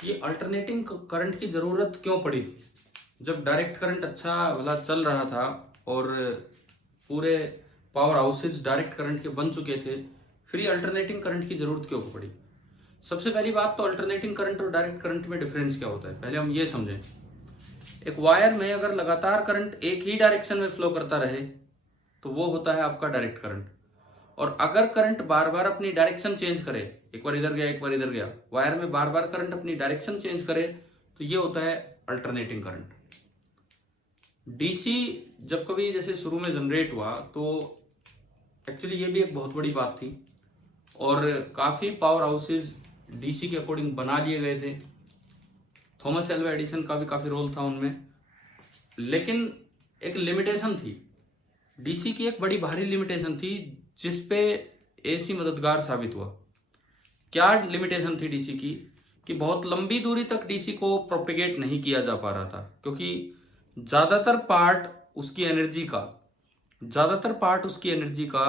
ये alternating current की ज़रूरत क्यों पड़ी थी? जब डायरेक्ट करंट अच्छा वाला चल रहा था और पूरे पावर हाउसेस डायरेक्ट करंट के बन चुके थे, फिर ये अल्टरनेटिंग करंट की ज़रूरत क्यों पड़ी? सबसे पहली बात तो अल्टरनेटिंग करंट और डायरेक्ट करंट में डिफरेंस क्या होता है, पहले हम ये समझें। एक वायर में अगर लगातार करंट एक ही डायरेक्शन में फ्लो करता रहे तो वो होता है आपका डायरेक्ट करंट। और अगर करंट बार बार अपनी डायरेक्शन चेंज करे, एक बार इधर गया एक बार इधर गया, वायर में बार बार करंट अपनी डायरेक्शन चेंज करे, तो ये होता है अल्टरनेटिंग करंट। डीसी जब कभी जैसे शुरू में जनरेट हुआ तो एक्चुअली ये भी एक बहुत बड़ी बात थी और काफी पावर हाउसेज डीसी के अकॉर्डिंग बना लिए गए थे। थॉमस एल्वा एडिसन का भी काफी रोल था उनमें, लेकिन एक लिमिटेशन थी। डीसी की एक बड़ी भारी लिमिटेशन थी जिसपे एसी मददगार साबित हुआ। क्या लिमिटेशन थी डीसी की? कि बहुत लंबी दूरी तक डीसी को प्रोपेगेट नहीं किया जा पा रहा था, क्योंकि ज्यादातर पार्ट उसकी एनर्जी का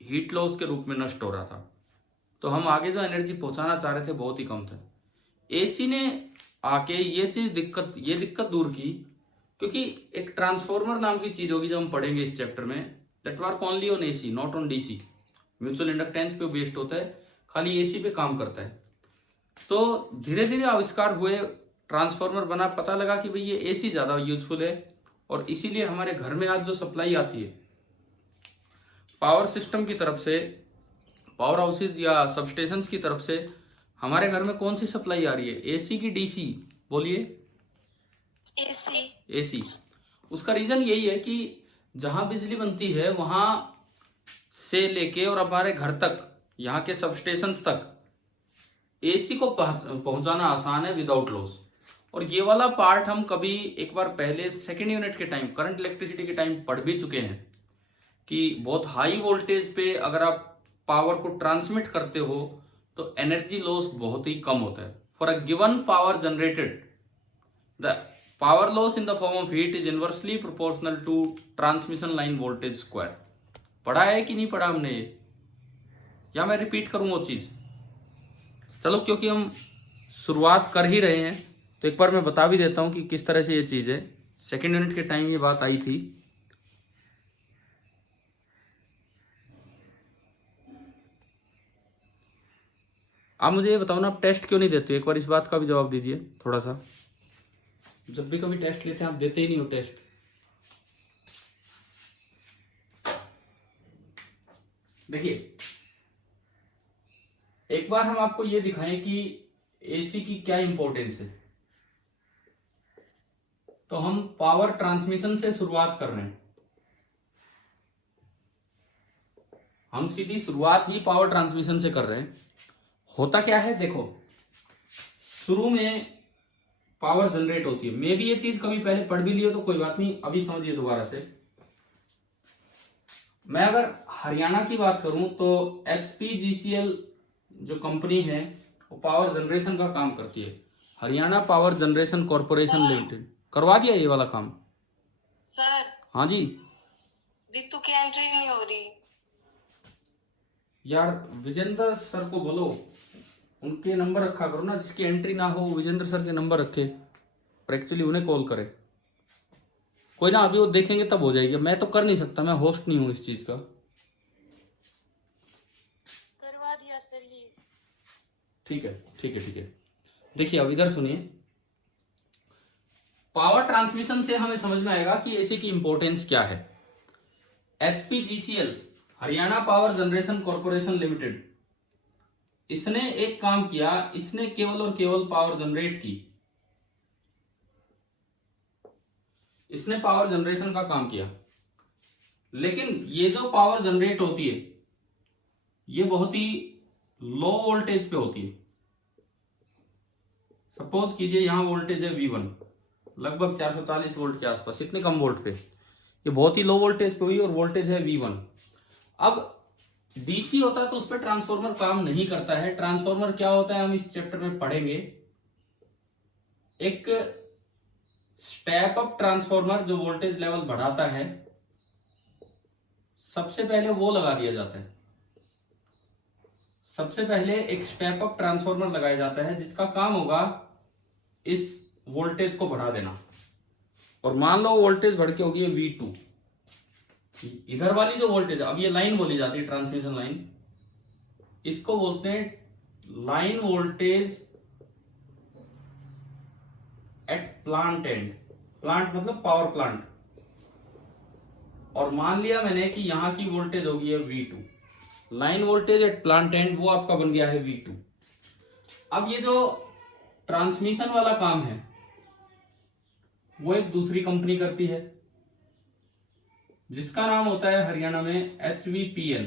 हीट लॉस के रूप में नष्ट हो रहा था। तो हम आगे जो एनर्जी पहुंचाना चाह रहे थे बहुत ही कम था। एसी ने आके ये दिक्कत दूर की, क्योंकि एक ट्रांसफॉर्मर नाम की चीज होगी जो हम पढ़ेंगे इस चैप्टर में, that work only on AC not on DC. Mutual inductance पे बेस्ड होता है, खाली एसी पे काम करता है। तो धीरे धीरे आविष्कार हुए, ट्रांसफॉर्मर बना, पता लगा कि भाई ये एसी ज्यादा यूजफुल है। और इसीलिए हमारे घर में आज जो सप्लाई आती है पावर सिस्टम की तरफ से, पावर हाउसेज या सबस्टेशंस की तरफ से, हमारे घर में कौन सी सप्लाई आ रही है, एसी की डीसी? बोलिए। एसी। उसका रीजन यही है कि जहां बिजली बनती है वहां से लेके और हमारे घर तक, यहाँ के सबस्टेशंस तक एसी को पहुंचाना आसान है विदाउट लॉस। और ये वाला पार्ट हम कभी एक बार पहले सेकेंड यूनिट के टाइम, करंट इलेक्ट्रिसिटी के टाइम पढ़ भी चुके हैं कि बहुत हाई वोल्टेज पे अगर आप पावर को ट्रांसमिट करते हो तो एनर्जी लॉस बहुत ही कम होता है। For a given power generated, the power loss in the form of heat is inversely proportional to transmission line voltage square. पढ़ा है कि नहीं पढ़ा हमने ये, या मैं रिपीट करूं वो चीज? चलो, क्योंकि हम शुरुआत कर ही रहे हैं तो एक बार मैं बता भी देता हूं कि किस तरह से ये चीज है। सेकेंड यूनिट के टाइम ये बात आई थी। आप मुझे ये बताओ ना, आप टेस्ट क्यों नहीं देते हो? एक बार इस बात का भी जवाब दीजिए थोड़ा सा। जब भी कभी टेस्ट लेते हैं आप देते ही नहीं हो टेस्ट। देखिए, एक बार हम आपको ये दिखाएं कि एसी की क्या इंपॉर्टेंस है, तो हम पावर ट्रांसमिशन से शुरुआत कर रहे हैं। हम सीधी शुरुआत ही पावर ट्रांसमिशन से कर रहे हैं। होता क्या है, देखो, शुरू में पावर जनरेट होती है। मे भी ये चीज कभी पहले पढ़ भी लियो तो कोई बात नहीं, अभी समझिए दोबारा से। मैं अगर हरियाणा की बात करूं तो एचपीजीसीएल जो कंपनी है वो पावर जनरेशन का काम करती है। Haryana power generation corporation limited. करवा दिया ये वाला काम सर? हाँ जी। रितु की एंट्री नहीं हो रही यार, विजेंद्र सर को बोलो, उनके नंबर रखा करो ना, जिसकी एंट्री ना हो विजेंद्र सर के नंबर रखे और एक्चुअली उन्हें कॉल करे। कोई ना, अभी वो देखेंगे तब हो जाएगी। मैं तो कर नहीं सकता, मैं होस्ट नहीं हूं इस चीज का। करवा दिया सर ये। ठीक है ठीक है ठीक है। देखिए, अब इधर सुनिए। पावर ट्रांसमिशन से हमें समझ में आएगा कि एसी की इंपॉर्टेंस क्या है। HPGCL, Haryana power generation corporation limited, इसने एक काम किया, इसने केवल और केवल पावर जनरेट की। इसने पावर जनरेशन का काम किया, लेकिन ये जो पावर जनरेट होती है ये बहुत ही लो वोल्टेज पे होती है। सपोज कीजिए यहां वोल्टेज है V1, लगभग 440 वोल्ट के आसपास, इतने कम वोल्ट पे, ये बहुत ही लो वोल्टेज पे हुई और वोल्टेज है V1। अब डीसी होता है तो उस पर ट्रांसफॉर्मर काम नहीं करता है। ट्रांसफॉर्मर क्या होता है हम इस चैप्टर में पढ़ेंगे। एक स्टेप अप ट्रांसफॉर्मर जो वोल्टेज लेवल बढ़ाता है, सबसे पहले वो लगा दिया जाता है। सबसे पहले एक स्टेप अप ट्रांसफार्मर लगाया जाता है जिसका काम होगा इस वोल्टेज को बढ़ा देना। और मान लो वोल्टेज बढ़ के होगी V2, इधर वाली जो वोल्टेज है, अब ये लाइन बोली जाती है ट्रांसमिशन लाइन, इसको बोलते हैं line voltage at plant and. Plant मतलब पावर प्लांट। और मान लिया मैंने कि यहां की वोल्टेज होगी है V2, line voltage at plant and वो आपका बन गया है V2। अब ये जो ट्रांसमिशन वाला काम है वो एक दूसरी कंपनी करती है जिसका नाम होता है हरियाणा में HVPN,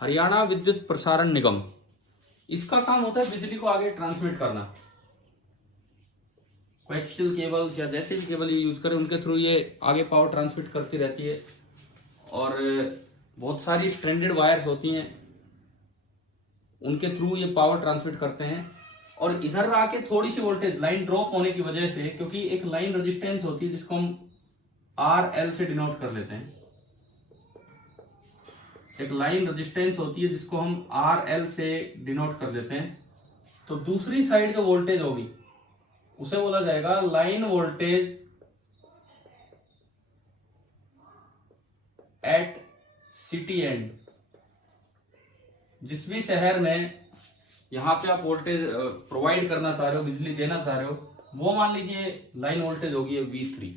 हरियाणा विद्युत प्रसारण निगम। इसका काम होता है बिजली को आगे ट्रांसमिट करना। कोएक्सियल केबल्स या जैसे भी केबल ये यूज करें उनके थ्रू ये आगे पावर ट्रांसमिट करती रहती है। और बहुत सारी स्ट्रैंडेड वायर्स होती हैं, उनके थ्रू ये पावर ट्रांसमिट करते हैं। और इधर आके थोड़ी सी वोल्टेज लाइन ड्रॉप होने की वजह से, क्योंकि एक लाइन रेजिस्टेंस होती है जिसको हम RL से डिनोट कर लेते हैं, एक लाइन रेजिस्टेंस होती है जिसको हम RL से डिनोट कर देते हैं, तो दूसरी साइड जो वोल्टेज होगी उसे बोला जाएगा line voltage at city and. जिस भी शहर में यहां पे आप वोल्टेज प्रोवाइड करना चाह रहे हो, बिजली देना चाह रहे हो, वो मान लीजिए लाइन वोल्टेज होगी V3।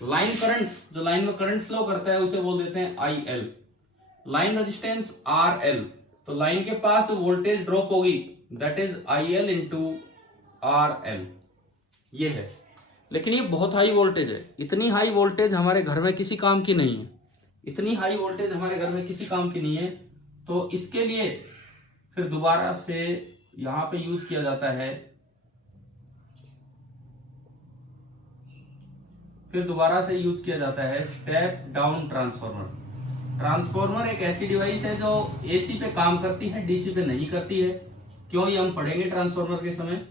लाइन करंट, जो लाइन में करंट फ्लो करता है उसे बोल देते हैं IL। लाइन रेजिस्टेंस RL, तो लाइन के पास जो वोल्टेज ड्रॉप होगी that is IL into RL, ये है। लेकिन ये बहुत हाई वोल्टेज है, इतनी हाई वोल्टेज हमारे घर में किसी काम की नहीं है, इतनी हाई वोल्टेज हमारे घर में किसी काम की नहीं है। तो इसके लिए फिर दोबारा से यहां पे यूज किया जाता है, स्टेप डाउन ट्रांसफार्मर। ट्रांसफार्मर एक ऐसी डिवाइस है जो AC पे काम करती है, DC पे नहीं करती है। क्यों, ये हम पढ़ेंगे ट्रांसफार्मर के समय।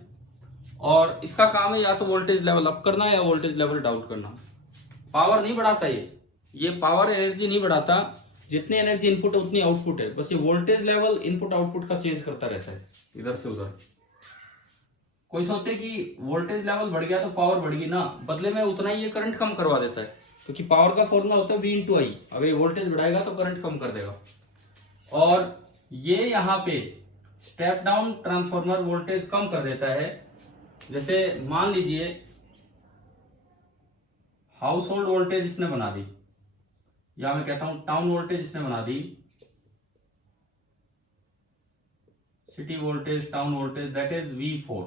और इसका काम है या तो वोल्टेज लेवल अप करना या वोल्टेज लेवल डाउन करना। पावर नहीं बढ़ाता ये पावर एनर्जी नहीं बढ़ाता, जितनी एनर्जी इनपुट है उतनी आउटपुट है। बस ये वोल्टेज लेवल इनपुट आउटपुट का चेंज करता रहता है इधर से उधर। कोई सोचे कि वोल्टेज लेवल बढ़ गया तो पावर बढ़ गई ना, बदले में उतना ही ये करंट कम करवा देता है, क्योंकि पावर का फॉर्मूला होता है V इंटू I। अगर ये वोल्टेज बढ़ाएगा तो करंट कम कर देगा। और ये यहाँ पे स्टेप डाउन ट्रांसफार्मर वोल्टेज कम कर देता है। जैसे मान लीजिए हाउस होल्ड वोल्टेज इसने बना दी, या मैं कहता हूं टाउन वोल्टेज इसने बना दी, city voltage, town voltage, that is V4,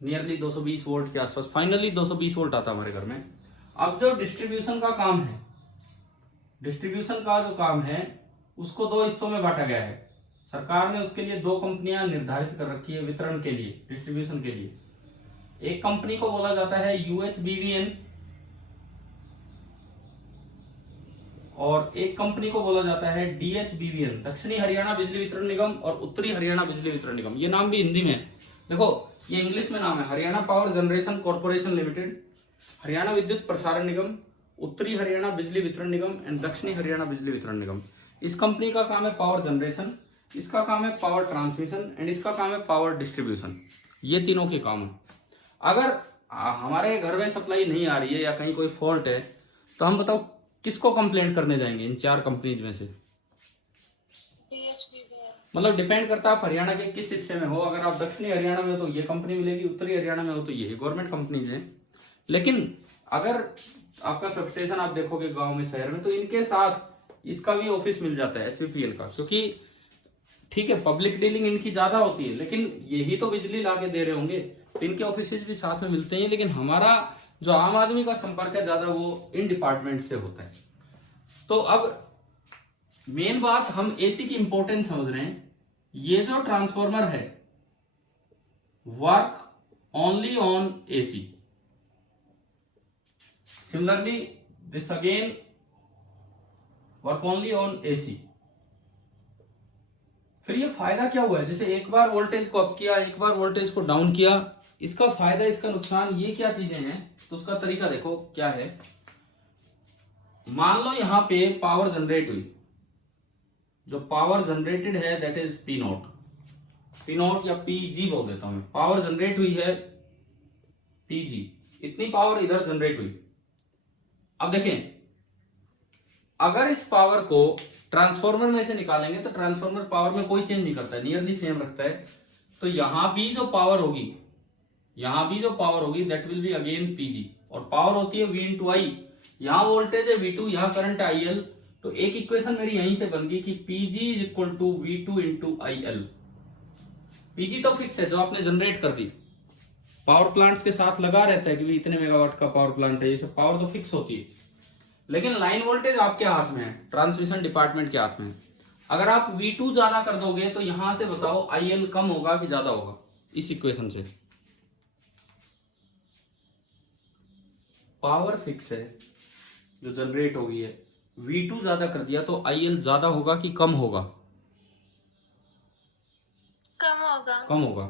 nearly 220 volt के आसपास। फाइनली 220 वोल्ट आता हमारे घर में। अब जो डिस्ट्रीब्यूशन का काम है, डिस्ट्रीब्यूशन का जो काम है उसको दो हिस्सों में बांटा गया है। सरकार ने उसके लिए दो कंपनियां निर्धारित कर रखी है वितरण के लिए, डिस्ट्रीब्यूशन के लिए। एक कंपनी को बोला जाता है UHBVN और एक कंपनी को बोला जाता है DHBVN, दक्षिणी हरियाणा बिजली वितरण निगम और उत्तरी हरियाणा बिजली वितरण निगम। ये नाम भी हिंदी में है, देखो ये इंग्लिश में नाम है, Haryana power generation corporation limited, Haryana विद्युत प्रसारण निगम, उत्तरी हरियाणा बिजली वितरण निगम एंड दक्षिणी हरियाणा बिजली वितरण निगम। इस कंपनी का काम है पावर जनरेशन, इसका काम है पावर ट्रांसमिशन एंड इसका काम है पावर डिस्ट्रीब्यूशन। ये तीनों के काम है। अगर हमारे घर में सप्लाई नहीं आ रही है या कहीं कोई फॉल्ट है तो हम बताओ किसको कंप्लेंट करने जाएंगे इन चार कंपनीज में से? मतलब डिपेंड करता है आप हरियाणा के किस हिस्से में हो। अगर आप दक्षिणी हरियाणा में हो तो ये कंपनी मिलेगी, उत्तरी हरियाणा में हो तो ये गवर्नमेंट कंपनीज हैं। लेकिन अगर आपका सबस्टेशन आप देखोगे गांव में, शहर में, तो इनके साथ इसका भी ऑफिस मिल जाता है HVPN का, क्योंकि ठीक है पब्लिक डीलिंग इनकी ज्यादा होती है लेकिन यही तो बिजली लाके दे रहे होंगे, तो इनके ऑफिस भी साथ में मिलते हैं। लेकिन हमारा जो आम आदमी का संपर्क है ज्यादा वो इन डिपार्टमेंट से होता है। तो अब मेन बात हम AC की इंपॉर्टेंस समझ रहे हैं। ये जो ट्रांसफार्मर है work only on AC। Similarly this again work only on AC। फिर ये फायदा क्या हुआ है, जैसे एक बार वोल्टेज को अप किया, एक बार वोल्टेज को डाउन किया, इसका फायदा इसका नुकसान ये क्या चीजें हैं, तो उसका तरीका देखो क्या है। मान लो यहां पे पावर जनरेट हुई, जो पावर जनरेटेड है that is P not, P not या पीजी बोल देता हूं मैं। पावर जनरेट हुई है पीजी, इतनी पावर इधर जनरेट हुई। अब देखें, अगर इस पावर को ट्रांसफॉर्मर में से निकालेंगे तो ट्रांसफॉर्मर पावर में कोई चेंज नहीं करता है, नियरली सेम रखता है। तो यहां भी जो पावर होगी, यहां भी जो पावर होगी that will be again PG, और पावर होती है वी इंटू आई। यहां वोल्टेज है V2, यहां करंट है IL। तो एक इक्वेशन मेरी यहीं से बन गई कि PG is equal to V2 into IL। PG तो फिक्स है, जो आपने जनरेट कर दी। पावर प्लांट्स के साथ लगा रहता है कि भाई इतने मेगावाट का पावर प्लांट है, ये सब पावर तो फिक्स होती है। लेकिन लाइन वोल्टेज आपके हाथ में है, ट्रांसमिशन डिपार्टमेंट के हाथ में है। अगर आप V2 ज्यादा कर दोगे तो यहां से बताओ IL कम होगा कि ज्यादा होगा, इस इक्वेशन से। पावर फिक्स है जो जनरेट होगी है, V2 ज्यादा कर दिया तो IL ज्यादा होगा कि कम होगा? कम होगा। कम होगा,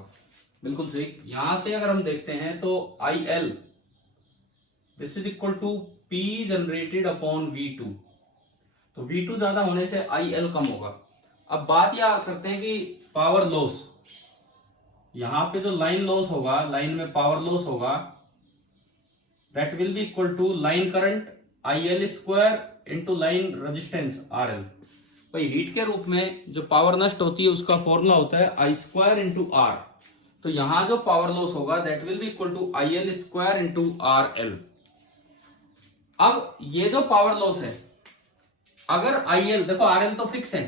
बिल्कुल सही। यहां से अगर हम देखते हैं तो IL this is equal to P generated upon V2, तो V2 ज्यादा होने से IL कम होगा। अब बात यह करते हैं कि पावर लॉस, यहां पे जो लाइन लॉस होगा, लाइन में पावर लॉस होगा that will be equal to line current IL square into line resistance RL। भाई हीट के रूप में जो पावर नष्ट होती है उसका फॉर्मूला होता है I स्क्वायर इंटू R। तो यहां जो पावर लॉस होगा that will be equal to IL square into RL। अब ये जो पावर लॉस है, अगर IL, देखो RL तो फिक्स है,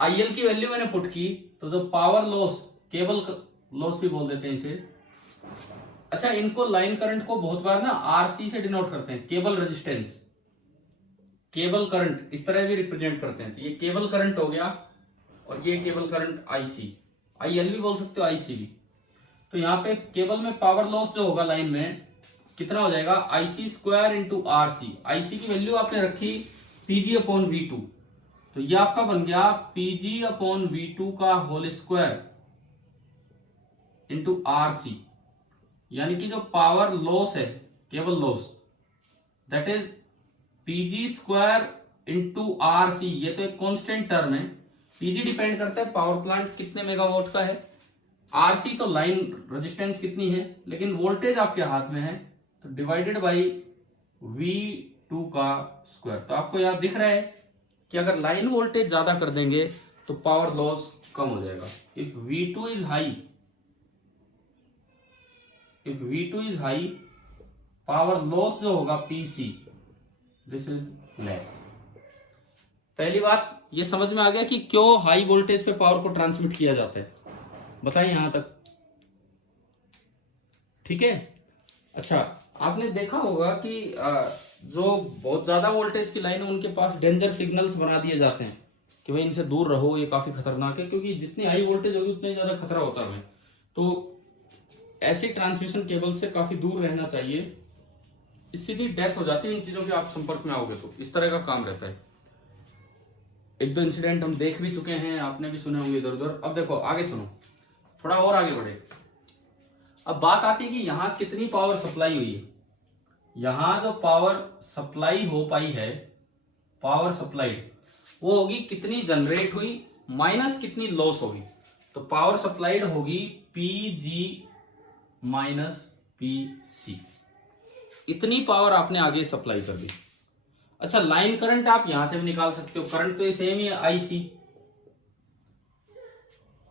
IL की वैल्यू मैंने पुट की, तो जो पावर लॉस, केबल लॉस भी बोल देते हैं इसे। अच्छा, इनको लाइन करंट को बहुत बार ना RC से डिनोट करते हैं, केबल रेजिस्टेंस, केबल करंट इस तरह भी रिप्रेजेंट करते हैं। तो ये केबल करंट हो गया और ये केबल करंट IC, IL भी बोल सकते हो, IC भी। तो यहाँ पे केबल में पावर लॉस जो होगा लाइन में कितना हो जाएगा, IC square into RC। IC की वैल्यू आपने रखी PG अपॉन V2, तो ये आपका बन गया PG अपॉन V2 का होल स्क्वायर इंटू RC, यानी कि जो पावर लॉस है, cable loss, that is PG square into RC। ये तो एक कांस्टेंट टर्म है। PG डिपेंड करता है पावर प्लांट कितने मेगावाट का है, RC तो लाइन रेजिस्टेंस कितनी है, लेकिन वोल्टेज आपके हाथ में है, तो डिवाइडेड बाई V2 का स्क्वायर। तो आपको याद दिख रहा है कि अगर लाइन वोल्टेज ज्यादा कर देंगे तो पावर लॉस कम हो जाएगा। If V2 is high, if V2 is high, power loss जो होगा PC, दिस इज लेस। पहली बात ये समझ में आ गया कि क्यों हाई वोल्टेज पे पावर को ट्रांसमिट किया जाता है, बताइए यहां तक, ठीक है। अच्छा, आपने देखा होगा कि जो बहुत ज्यादा वोल्टेज की लाइन है उनके पास डेंजर सिग्नल्स बना दिए जाते हैं कि भाई इनसे दूर रहो, ये काफी खतरनाक है, क्योंकि जितनी हाई वोल्टेज होगी उतना ज्यादा खतरा होता है। तो ऐसी ट्रांसमिशन केबल से काफी दूर रहना चाहिए, इससे भी डेथ हो जाती है इन चीजों के आप संपर्क में आओगे तो। इस तरह का काम रहता है। एक दो इंसिडेंट हम देख भी चुके हैं, आपने भी सुने होंगे इधर उधर। अब देखो आगे सुनो, थोड़ा और आगे बढ़े। अब बात आती है कि यहां कितनी पावर सप्लाई हुई है। यहां जो पावर सप्लाई हो पाई है, पावर सप्लाइड, वो होगी कितनी जनरेट हुई माइनस कितनी लॉस होगी। तो पावर सप्लाइड होगी PG माइनस PC। इतनी पावर आपने आगे सप्लाई कर दी। अच्छा, लाइन करंट आप यहां से भी निकाल सकते हो, करंट तो ये सेम ही है,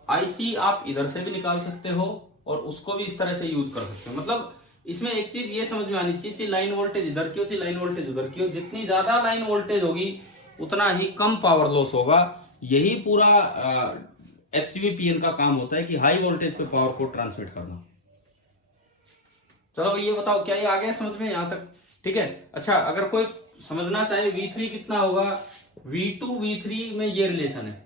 IC आप इधर से भी निकाल सकते हो और उसको भी इस तरह से यूज कर सकते हो। मतलब इसमें एक चीज ये समझ में आनी चाहिए, लाइन वोल्टेज इधर की हो, लाइन वोल्टेज उधर की हो, जितनी ज्यादा लाइन वोल्टेज होगी उतना ही कम पावर लॉस होगा। यही पूरा HCV-PN का काम होता है कि हाई वोल्टेज पे पावर को ट्रांसमिट करना। चलो ये बताओ, क्या ये आ गया समझ में यहां तक, ठीक है। अच्छा, अगर कोई समझना चाहे V3 कितना होगा, V2 V3 में ये रिलेशन है,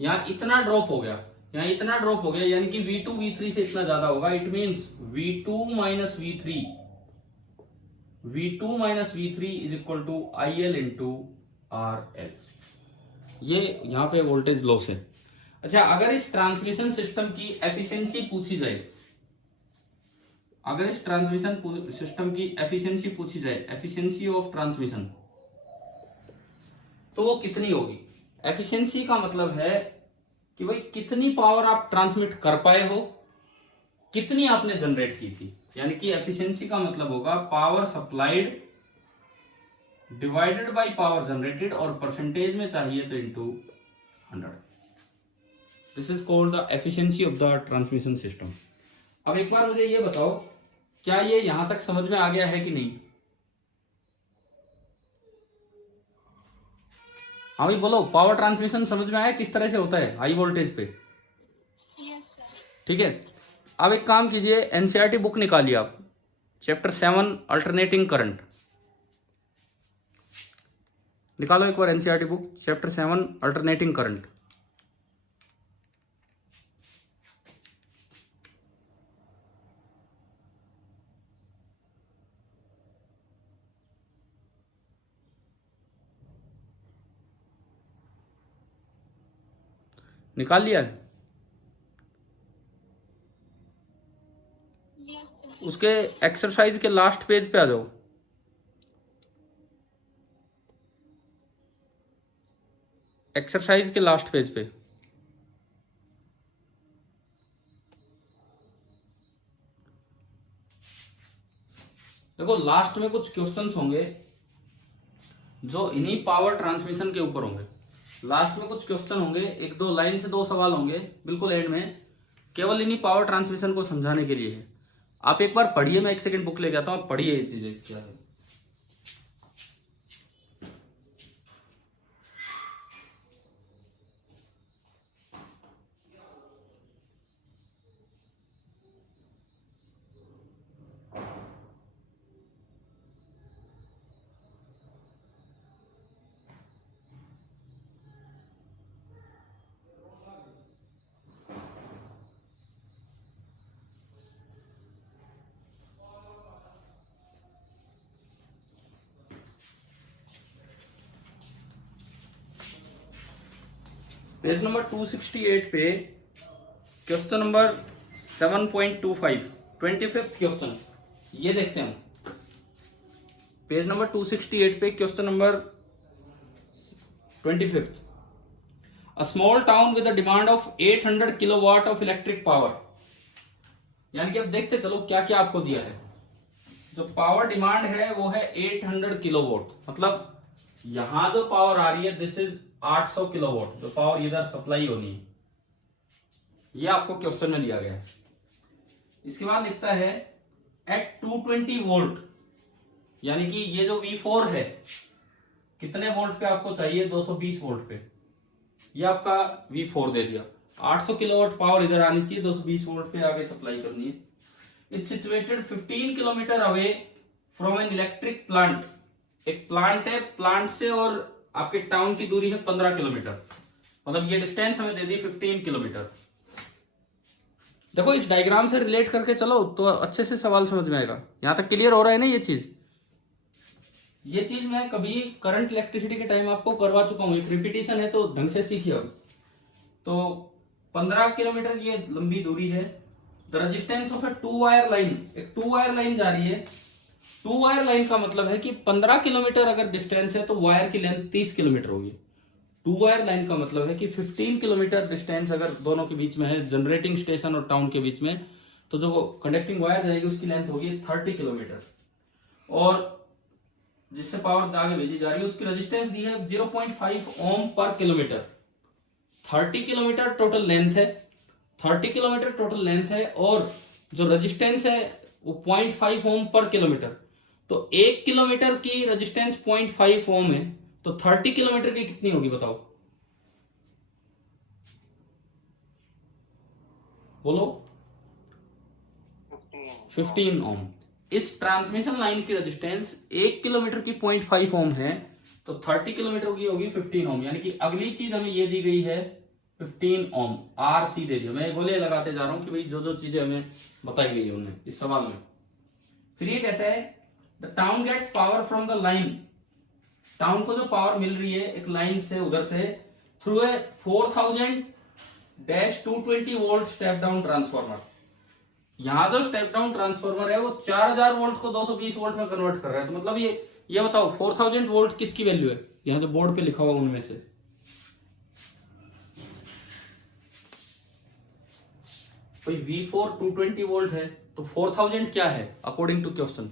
यहाँ इतना ड्रॉप हो गया, यहाँ इतना ड्रॉप हो गया, यानी कि V2 V3 से इतना ज्यादा होगा। It means V2 minus V3, V2 minus V3 is equal to IL into RL। ये यहाँ पे वोल्टेज लॉस है। अच्छा, अगर इस ट्रांसमिशन सिस्टम की एफिशिएंसी पूछी जाए, अगर इस ट्रांसमिशन सिस्टम की एफिशिएंसी पूछी जाए, एफिशिएंसी ऑफ ट्रांसमिशन, तो वो कितनी होगी? एफिशिएंसी का मतलब है कि भाई कितनी पावर आप ट्रांसमिट कर पाए हो, कितनी आपने जनरेट की थी। यानी कि एफिशिएंसी का मतलब होगा power supplied divided by power generated, और परसेंटेज में चाहिए तो into 100। This is called the efficiency of the transmission system. अब एक बार मुझे ये बताओ, क्या ये यहां तक समझ में आ गया है कि नहीं? हाँ भाई बोलो, पावर ट्रांसमिशन समझ में आया किस तरह से होता है हाई वोल्टेज पे? Yes sir. ठीक है। अब एक काम कीजिए, एनसीईआरटी बुक निकालिए आप, चैप्टर 7 अल्टरनेटिंग करंट निकालो एक बार। NCERT book chapter 7 alternating current. निकाल लिया है? Yes sir. उसके एक्सरसाइज के लास्ट पेज पे आ जाओ। एक्सरसाइज के लास्ट पेज पे देखो, लास्ट में कुछ क्वेश्चंस होंगे जो इन्हीं पावर ट्रांसमिशन के ऊपर होंगे। लास्ट में कुछ क्वेश्चन होंगे, एक दो लाइन से दो सवाल होंगे बिल्कुल एंड में, केवल इन्हीं पावर ट्रांसमिशन को समझाने के लिए है। आप एक बार पढ़िए, मैं एक सेकंड बुक लेके आता हूं, आप पढ़िए ये चीजें क्या है। पेज नंबर 268 पे क्वेश्चन नंबर 7.25 25th क्वेश्चन, ये देखते हैं। पेज नंबर 268 पे question number 25th। A small town with a demand of 800 kilowatt of electric power. यानी कि अब देखते चलो क्या क्या आपको दिया है। जो पावर डिमांड है वो है 800 किलोवाट, मतलब यहां जो पावर आ रही है दिस इज 800 किलोवाट, जो पावर इधर सप्लाई होनी है, ये आपको क्वेश्चन में दिया गया है। इसके बाद लिखता है एट 220 वोल्ट, यानी कि ये जो V4 है कितने वोल्ट पे आपको चाहिए? 220 वोल्ट पे। ये आपका V4 दे दिया। 800 किलोवाट पावर इधर आनी चाहिए, 220 वोल्ट पे आगे सप्लाई करनी है। It's situated 15 kilometre away from an electric plant. एक प्लांट है, प्लांट से और आपके टाउन की दूरी है 15 किलोमीटर, मतलब ये डिस्टेंस हमें दे दी 15 किलोमीटर। देखो इस डायग्राम से रिलेट करके चलो तो अच्छे से सवाल समझ में आएगा। यहां तक क्लियर हो रहा है ना? ये चीज मैं कभी करंट इलेक्ट्रिसिटी के टाइम आपको करवा चुका हूं, एक रिपीटिशन है तो ढंग से सीखिए। अब तो 15 किलोमीटर ये लंबी दूरी है। The resistance of A 2 wire line, एक 2 वायर लाइन जा रही है। 2 वायर लाइन का मतलब है कि 15 किलोमीटर अगर डिस्टेंस है तो वायर की लेंथ 30 किलोमीटर होगी। 2 वायर लाइन का मतलब है कि 15 किलोमीटर डिस्टेंस अगर दोनों के बीच में है, जनरेटिंग स्टेशन और टाउन के बीच में, तो जो कंडक्टिंग वायर जाएगी उसकी लेंथ होगी 30 किलोमीटर, और जिससे पावर आगे भेजी जा रही है उसकी रेजिस्टेंस दी है 0.5 ओम पर किलोमीटर। 30 किलोमीटर टोटल लेंथ है, 30 किलोमीटर टोटल लेंथ है, और जो रेजिस्टेंस है वो 0.5 ओम पर किलोमीटर। तो 1 किलोमीटर की रेजिस्टेंस 0.5 ओम है, तो 30 किलोमीटर की कितनी होगी बताओ? बोलो। 15 ओम। इस ट्रांसमिशन लाइन की रेजिस्टेंस 1 किलोमीटर की 0.5 ओम है, तो 30 किलोमीटर की होगी 15 ओम। यानी कि अगली चीज हमें ये दी गई है 15 ओम, RC दे दिया। मैं गोले लगाते जा रहा हूं कि भाई जो जो चीजें हमें बताई गई है उनमें इस सवाल में। फिर ये कहता है the town gets power from the line. Town को जो पावर मिल रही है एक लाइन से उधर से, through a 4000-220 volt step down transformer. यहां जो स्टेप डाउन ट्रांसफार्मर है वो 4000 वोल्ट को 220 वोल्ट में कन्वर्ट कर रहा है। तो मतलब ये बताओ 4000 वोल्ट किसकी वैल्यू है? यहां जो बोर्ड पे लिखा हुआ उनमें से भाई V4 220 वोल्ट है, तो 4000 क्या है अकॉर्डिंग टू क्वेश्चन?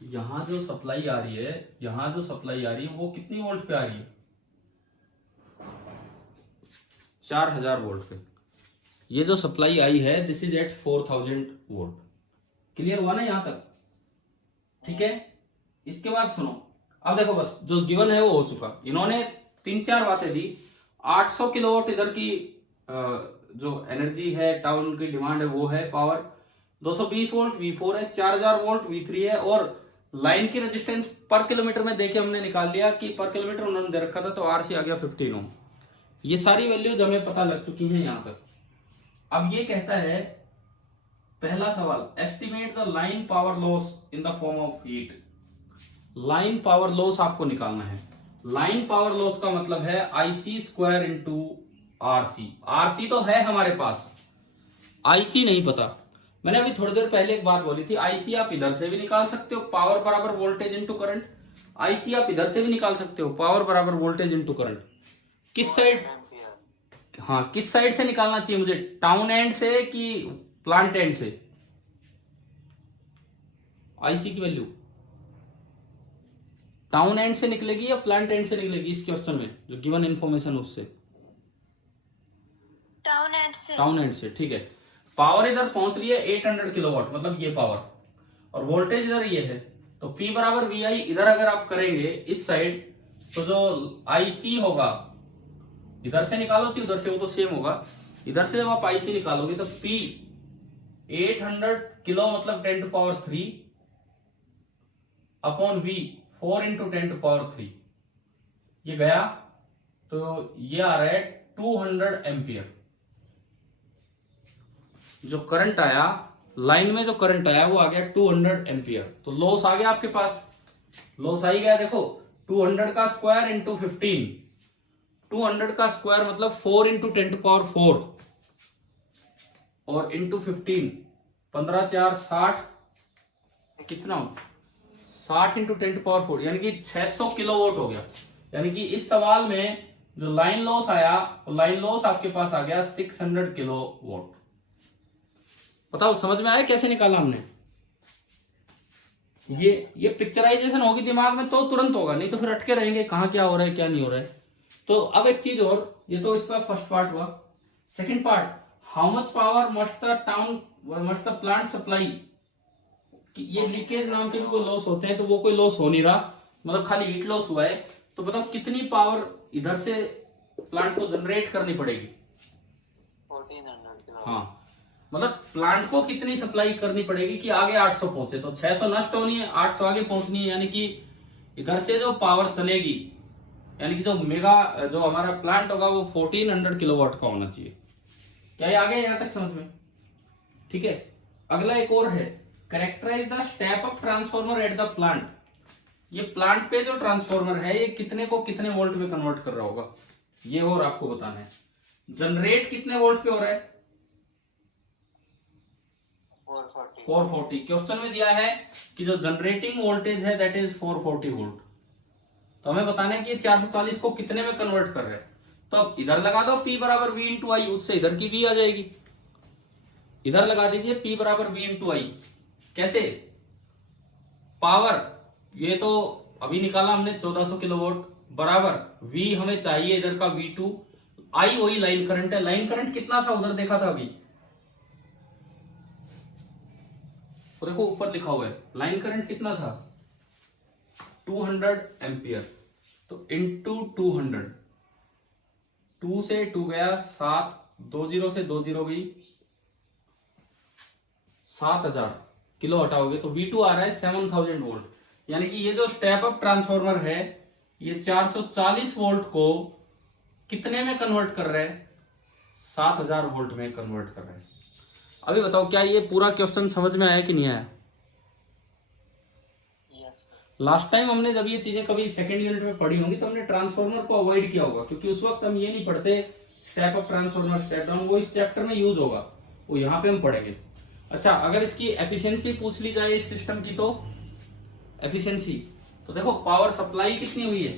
यहां जो सप्लाई आ रही है वो कितनी वोल्ट पे आ रही है? 4000 वोल्ट पे। ये जो सप्लाई आई है this is at 4000 volt. Clear हुआ ना यहां तक? ठीक है। इसके बाद सुनो, अब देखो बस जो गिवन है वो हो चुका। इन्होंने 3-4 बातें दी। 800 किलोवाट इधर की जो एनर्जी है, टाउन की डिमांड है वो है पावर। 220 वोल्ट V4 है, 4000 वोल्ट V3 है, और लाइन की रेजिस्टेंस पर किलोमीटर में देखे हमने निकाल लिया कि पर किलोमीटर उन्होंने दे रखा था, तो RC आ गया 15 ओम। ये सारी वैल्यूज हमें पता लग चुकी हैं यहां तक। अब ये कहता है पहला सवाल, estimate the line power loss in the form of heat. Line power loss आपको निकालना है। लाइन पावर लॉस का मतलब है IC square into RC। RC तो है हमारे पास, IC नहीं पता। मैंने अभी थोड़ी देर पहले एक बात बोली थी, IC आप इधर से भी निकाल सकते हो, पावर बराबर वोल्टेज इंटू करंट। IC आप इधर से भी निकाल सकते हो, पावर बराबर वोल्टेज इंटू करंट। किस साइड, हाँ किस साइड से निकालना चाहिए मुझे, टाउन एंड से कि प्लांट एंड से? IC की वैल्यू टाउन एंड से निकलेगी या प्लांट एंड से निकलेगी इस क्वेश्चन में जो गिवन इन्फॉर्मेशन उससे? टाउन एंड से। टाउन एंड से, ठीक है। पावर इधर पहुंच रही है 800 किलोवाट, मतलब ये पावर, और वोल्टेज इधर ये है, तो P बराबर VI। इधर अगर आप करेंगे इस साइड, तो जो IC होगा इधर से निकालो तो उधर से वो तो सेम होगा। इधर से जब आप IC निकालोगे तो P 800 किलो मतलब 10 to power 3 upon V 4 into 10 to power 3। ये गया तो ये आ रहा है 200 एम्पियर। जो करंट आया लाइन में, जो करंट आया वो आ गया 200 एम्पियर। तो लॉस आ गया आपके पास, लॉस आ ही गया। देखो 200 का स्क्वायर इंटू 15, 200 का स्क्वायर मतलब 4 इंटू 10 टू पावर 4 और इंटू 15, 15 4 60, कितना 60 इंटू 10 टू पावर 4, यानी कि 600 किलोवाट हो गया। यानी कि इस सवाल में जो लाइन लॉस आया, लाइन लॉस आपके पास आ गया 600 किलोवाट। बताओ समझ में आया कैसे निकाला हमने? ये पिक्चराइजेशन होगी दिमाग में तो तुरंत होगा, नहीं तो फिर अटके रहेंगे कहाँ क्या हो रहा है क्या नहीं हो रहा है। तो अब एक चीज और, ये तो इसका फर्स्ट पार्ट हुआ। Second part, how much power must the plant supply. ये लीकेज नाम के भी कोई लॉस होते हैं, तो वो कोई लॉस हो नहीं रहा, मतलब खाली हीट लॉस हुआ है। तो बताओ कितनी पावर इधर से प्लांट को जनरेट करनी पड़ेगी? 1400। हाँ, मतलब प्लांट को कितनी सप्लाई करनी पड़ेगी कि आगे 800 पहुंचे? तो 600 नष्ट होनी है, 800 आगे पहुंचनी है, यानी कि इधर से जो पावर चलेगी, यानी कि जो मेगा जो हमारा प्लांट होगा वो 1400 किलोवाट का होना चाहिए। क्या ये आ गया यहां तक समझ में? ठीक है। अगला एक और है, characterize the step up transformer at the plant. ये प्लांट पे जो ट्रांसफॉर्मर है ये कितने को कितने वोल्ट में कन्वर्ट कर रहा होगा, ये और आपको बताना है। जनरेट कितने वोल्ट पे हो रहा है? 440। क्वेश्चन में दिया है कि जो जनरेटिंग वोल्टेज है दैट इज 440 वोल्ट। तो हमें बताना है कि ये 440 को कितने में कन्वर्ट कर रहे हैं। तो अब इधर लगा दो P बराबर V इंटू आई, उससे इधर की V आ जाएगी। इधर लगा दीजिए P बराबर V इंटू आई। कैसे? पावर ये तो अभी निकाला हमने 1400 किलोवाट बराबर V हमें चाहिए इधर का V2, आई वही लाइन करंट है। लाइन करंट कितना था उधर देखा था अभी, तो देखो ऊपर लिखा हुआ है लाइन करंट कितना था 200 एम्पियर। तो इंटू 200, 2 से 2 गया 7, 20 से 20 गई 7000 किलो हटाओगे तो V2 आ रहा है 7000 वोल्ट। यानी कि ये जो स्टेप अप ट्रांसफॉर्मर है ये 440 वोल्ट को कितने में कन्वर्ट कर रहा है? 7000 वोल्ट में कन्वर्ट कर रहा है। अभी बताओ क्या ये पूरा क्वेश्चन समझ में आया कि नहीं आया? लास्ट टाइम हमने जब ये चीजें कभी सेकंड यूनिट में पढ़ी होंगी तो हमने ट्रांसफॉर्मर को अवॉइड किया होगा, क्योंकि उस वक्त हम ये नहीं पढ़ते step up transformer step down, वो इस चैप्टर में यूज होगा, वो यहाँ पे हम पढ़ेंगे। अच्छा, अगर इसकी एफिशिएंसी पूछ ली जाए इस सिस्टम की, तो एफिशिएंसी तो देखो पावर सप्लाई कितनी हुई है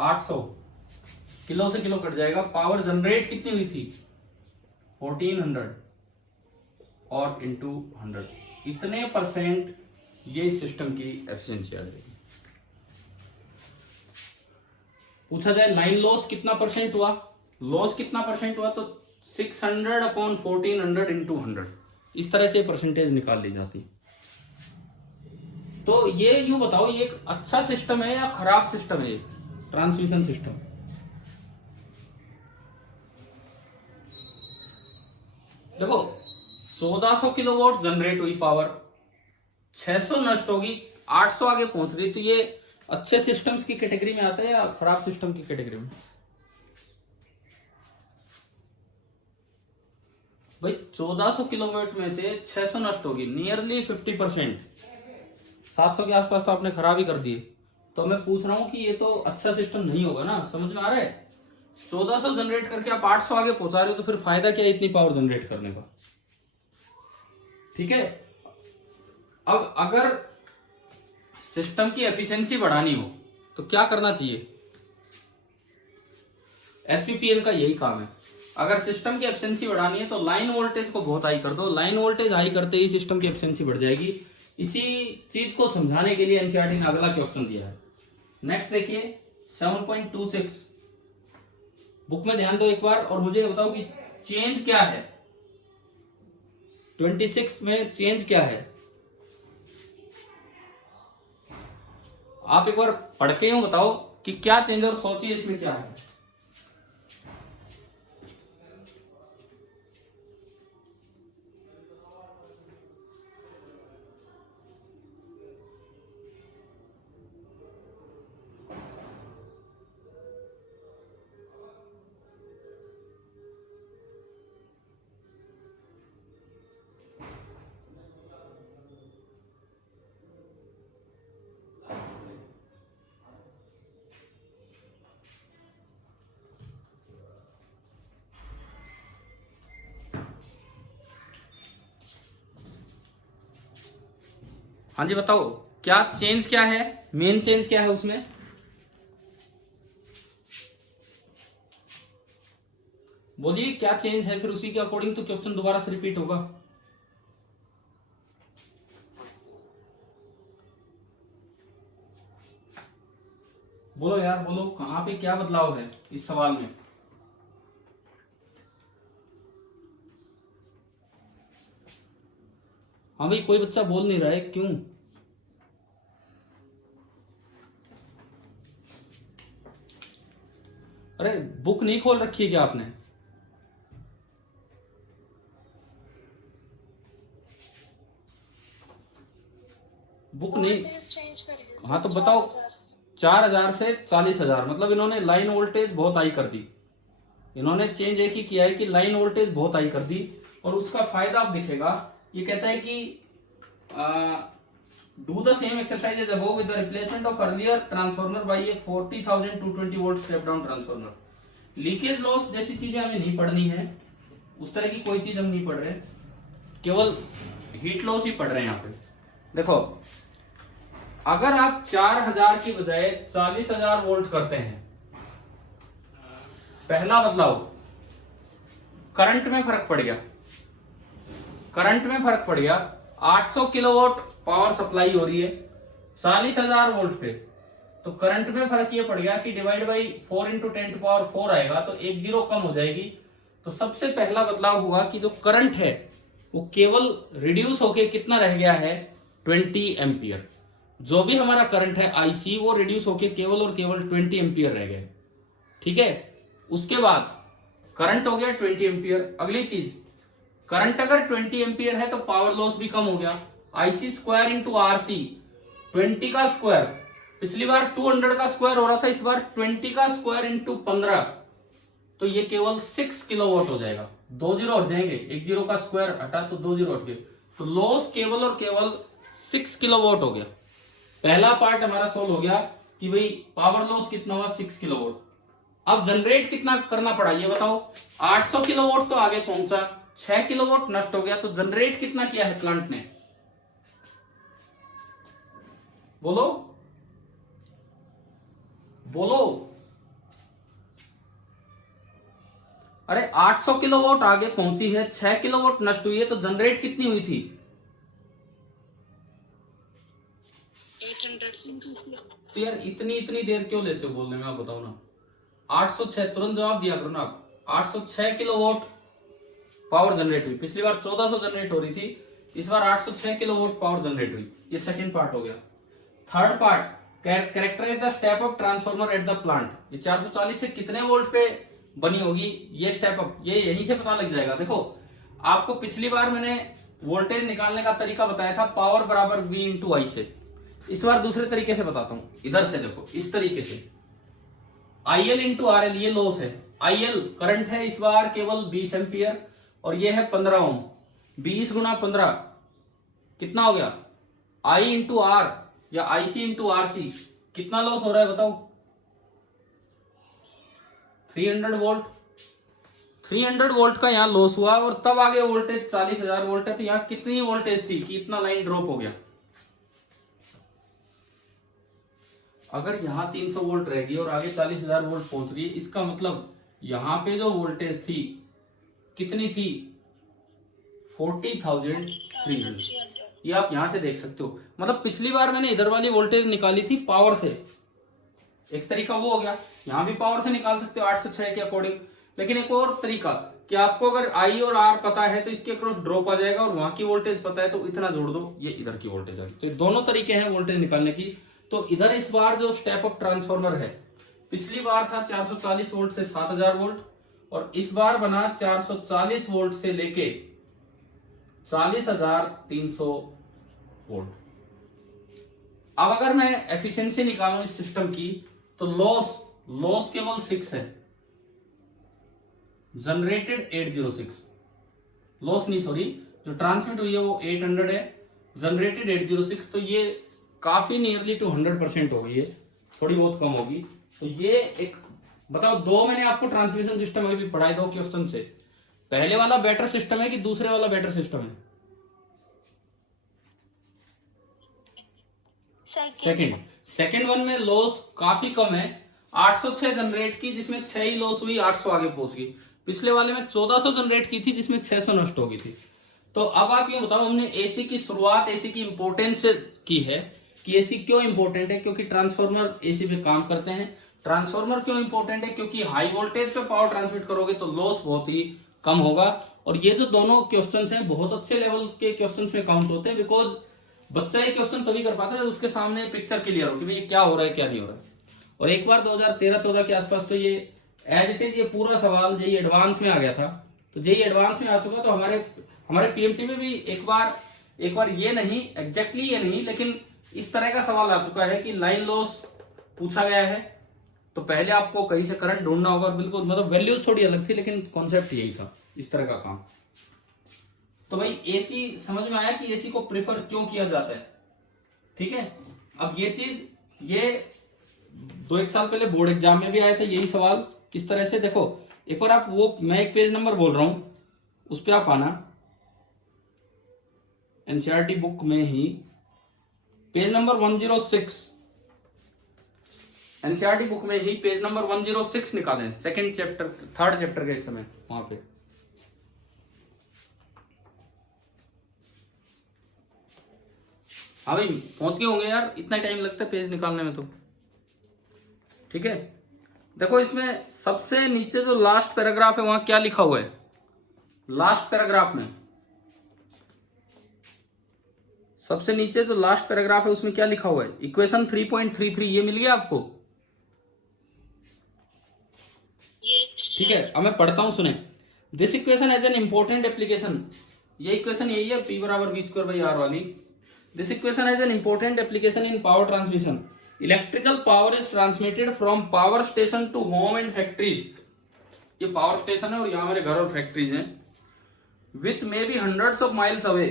800, किलो से किलो कट जाएगा। पावर जनरेट कितनी हुई थी 1400 और इंटू 100, इतने परसेंट ये सिस्टम की एफिशिएंसी आ जाएगी। पूछा जाए लाइन लॉस कितना परसेंट हुआ, लॉस कितना परसेंट हुआ, तो 600 अपॉन 1400 इंटू 100, इस तरह से परसेंटेज निकाल ली जाती। तो ये यूं बताओ, ये एक अच्छा सिस्टम है या खराब सिस्टम है ट्रांसमिशन सिस्टम? देखो 1400 किलोवाट जनरेट हुई पावर, 600 नष्ट होगी, 800 आगे पहुंच रही, तो ये अच्छे सिस्टम्स की कैटेगरी में आता है या खराब सिस्टम की कैटेगरी में? भाई 1400 किलोवाट में से 600 नष्ट होगी, नियरली 50%, 700 के आसपास तो आपने खराब ही कर दिए। तो मैं पूछ रहा हूं कि ये तो अच्छा सिस्टम नहीं होगा ना, समझ में आ रहा है? 1400 जनरेट करके आप 800 आगे पहुंचा रहे हो, तो फिर फायदा क्या है इतनी पावर जनरेट करने का? ठीक है। अब अगर सिस्टम की एफिशिएंसी बढ़ानी हो तो क्या करना चाहिए? एचपीपीएल का यही काम है। अगर सिस्टम की एफिशिएंसी बढ़ानी है तो लाइन वोल्टेज को बहुत हाई कर दो, लाइन वोल्टेज हाई करते ही सिस्टम की एफिशिएंसी बढ़ जाएगी। इसी चीज को समझाने के लिए एनसीईआरटी ने अगला क्वेश्चन दिया है। नेक्स्ट देखिए 7.26, बुक में ध्यान दो एक बार और मुझे बताओ कि चेंज क्या है 26 में, चेंज क्या है? आप एक बार पढ़ के यूं बताओ कि क्या चेंज, और सोचिए इसमें क्या है। हाँ जी बताओ, क्या चेंज क्या है, मेन चेंज क्या है उसमें? बोलिए क्या चेंज है, फिर उसी के अकॉर्डिंग तो क्वेश्चन दोबारा से रिपीट होगा। बोलो यार बोलो, कहां पे क्या बदलाव है इस सवाल में? हाँ भाई, कोई बच्चा बोल नहीं रहा है, क्यों? अरे बुक नहीं खोल रखी है क्या आपने? बुक नहीं? हाँ तो बताओ, 4000 से 40,000, मतलब इन्होंने लाइन वोल्टेज बहुत हाई कर दी। इन्होंने चेंज एक ही किया है कि लाइन वोल्टेज बहुत हाई कर दी, और उसका फायदा अब दिखेगा। ये कहता है कि do the same exercise as above with the replacement of earlier transformer by a 40,220 volt step down transformer. Leakage loss जैसी चीजें हमें नहीं पढ़नी है, उस तरह की कोई चीज हम नहीं पढ़ रहे, केवल हीट लॉस ही पढ़ रहे हैं यहाँ पे। देखो अगर आप 4000 की बजाय 40,000 वोल्ट करते हैं, पहला बदलाव करंट में फर्क पड़ गया, करंट में फर्क पड़ गया। 800 किलोवाट पावर सप्लाई हो रही है 40,000 वोल्ट पे, तो करंट में फर्क ये पड़ गया कि डिवाइड बाई 4 इंटू 10⁴ आएगा, तो एक जीरो कम हो जाएगी। तो सबसे पहला बदलाव हुआ कि जो करंट है वो केवल रिड्यूस होके कितना रह गया है 20 एम्पियर। जो भी हमारा करंट है आईसी वो रिड्यूस होके केवल और केवल 20 एम्पियर रह गए। ठीक है, उसके बाद करंट हो गया 20 एम्पियर। अगली चीज, करंट अगर 20 एम्पियर है तो पावर लॉस भी कम हो गया। आईसी स्क्वायर इंटू आरसी, 20 का स्क्वायर, पिछली बार 200 का स्क्वायर हो रहा था, इस बार 20 का स्क्वायर इंटू 15, तो ये केवल 6 किलोवाट हो जाएगा। 2 जीरो हट जाएंगे, एक जीरो का स्क्वायर हटा तो 2 जीरो हट गए, तो लॉस केवल और केवल 6 किलोवाट हो गया। पहला पार्ट हमारा सोल्व हो गया कि भाई पावर लॉस कितना हुआ 6 किलोवाट। अब जनरेट कितना करना पड़ा ये बताओ। 800 किलोवाट तो आगे पहुंचा, 6 किलोवाट नष्ट हो गया, तो जनरेट कितना किया है प्लांट ने? बोलो बोलो, अरे 800 किलोवाट आगे पहुंची है, 6 किलोवाट नष्ट हुई है, तो जनरेट कितनी हुई थी? 806। तो यार इतनी देर क्यों लेते हो बोलने में, आप बताओ ना। 806, तुरंत जवाब दिया करो ना आप। 806 किलोवाट पावर जनरेट हुई। पिछली बार 1400 जनरेट हो रही थी, इस बार 806 किलोवाट पावर जनरेट हुई। ये सेकंड पार्ट हो गया। Third part, characterize the step up transformer at the plant. ये 440 से कितने वोल्ट पे बनी होगी ये स्टेप अप, ये यहीं से पता लग जाएगा। देखो आपको पिछली बार मैंने वोल्टेज निकालने का तरीका बताया था, पावर बराबर V इंटू आई से। इस बार दूसरे तरीके से बताता हूं, इधर से देखो, इस तरीके से IL इंटू RL, ये लॉस है। IL करंट है इस बार केवल 20 एम्पियर, और ये है 15 ओम। 20 गुना 15 कितना हो गया? I इंटू R या IC इंटू RC, कितना लॉस हो रहा है बताओ? 300 वोल्ट। 300 वोल्ट का यहाँ लॉस हुआ, और तब आगे वोल्टेज 40,000 वोल्ट है, तो यहाँ कितनी वोल्टेज थी कि इतना लाइन ड्रॉप हो गया? अगर यहाँ 300 वोल्ट रहेगी और आगे 40,000 वोल्ट पहुंच रही है, इसका मतलब यहाँ पे जो वोल्टेज थी कितनी थी? 40,300। ये आप यहां से देख सकते हो। मतलब पिछली बार मैंने इधर वाली वोल्टेज निकाली थी पावर से, एक तरीका वो हो गया। यहां भी पावर से निकाल सकते हो 806 के अकॉर्डिंग, लेकिन एक और तरीका कि आपको अगर I और R पता है तो इसके क्रॉस ड्रॉप आ जाएगा, और वहां की वोल्टेज पता है तो इतना जोड़ दो, ये इधर की वोल्टेज है। तो ये दोनों तरीके हैं वोल्टेज निकालने की। तो इधर इस बार जो स्टेप अप ट्रांसफार्मर है, पिछली बार था 440 वोल्ट से 7000 वोल्ट, और इस बार बना 440 वोल्ट से लेके 40,300 वोल्ट। अब अगर मैं एफिशिएंसी निकालूं इस सिस्टम की, तो लॉस केवल 6 है, जनरेटेड 806। लॉस नहीं, सॉरी, जो ट्रांसमिट हुई है वो 800 है, जनरेटेड 806। तो ये काफी नियरली टू 100% हो गई है, थोड़ी बहुत कम होगी। तो ये एक बताओ, दो मैंने आपको ट्रांसमिशन सिस्टम अभी पढ़ाए, दो क्वेश्चन से। पहले वाला बेटर सिस्टम है कि दूसरे वाला बेटर सिस्टम है? सेकंड वन में लॉस काफी कम है, 806 जनरेट की जिसमें 6 ही लॉस हुई, 800 आगे पहुंच गई। पिछले वाले में 1400 जनरेट की थी जिसमें 600 नष्ट हो गई थी। तो अब आप ये बताओ, हमने एसी की शुरुआत एसी की इंपोर्टेंस से की है कि एसी क्यों इंपॉर्टेंट है? क्योंकि ट्रांसफार्मर एसी पे काम करते हैं। ट्रांसफार्मर क्यों इंपॉर्टेंट है? क्योंकि हाई वोल्टेज पे पावर ट्रांसमिट करोगे तो लॉस बहुत ही कम होगा। और ये जो दोनों क्वेश्चंस हैं बहुत अच्छे लेवल के क्वेश्चंस में काउंट होते हैं, बिकॉज बच्चा ये क्वेश्चन तभी कर पाता है जब उसके सामने पिक्चर क्लियर हो कि भाई क्या हो रहा है क्या नहीं हो रहा है। और एक बार 2013-14 के आसपास तो ये एज इट इज ये पूरा सवाल जेईई एडवांस में आ गया था। तो जेईई एडवांस में आ चुका, तो हमारे पीएमटी में भी एक बार ये नहीं एग्जैक्टली ये नहीं, लेकिन इस तरह का सवाल आ चुका है कि लाइन लॉस पूछा गया है। तो पहले आपको कहीं से करंट ढूंढना होगा, बिल्कुल मतलब वैल्यूज थोड़ी अलग थी लेकिन कॉन्सेप्ट यही था, इस तरह का काम। तो भाई एसी समझ में आया कि एसी को प्रेफर क्यों किया जाता है, ठीक है। अब ये चीज ये 2-1 साल पहले बोर्ड एग्जाम में भी आए थे यही सवाल, किस तरह से देखो एक बार आप वो, मैं एक पेज नंबर बोल रहा हूं उस पर आप आना, एनसीईआरटी बुक में ही पेज नंबर 106, एनसीईआरटी बुक में ही पेज नंबर 106 निकालें, थर्ड चैप्टर के इस समय वहां पे। हाँ भाई पहुंच गए होंगे यार, इतना टाइम लगता है पेज निकालने में तो, ठीक है। देखो इसमें सबसे नीचे जो लास्ट पैराग्राफ है वहां क्या लिखा हुआ है? लास्ट पैराग्राफ में सबसे नीचे जो लास्ट पैराग्राफ है उसमें क्या लिखा हुआ है? इक्वेशन 3.33, ये मिल गया आपको? ठीक है, अब मैं पढ़ता हूं, सुने। This equation as an important application, ये इक्वेशन यही है, P बराबर V² वाली। This equation as an important application in power transmission. Electrical power is transmitted from power station to home and factories. ये पावर स्टेशन है और यहाँ मेरे घर और फैक्ट्रीज हैं, which may be hundreds of miles away,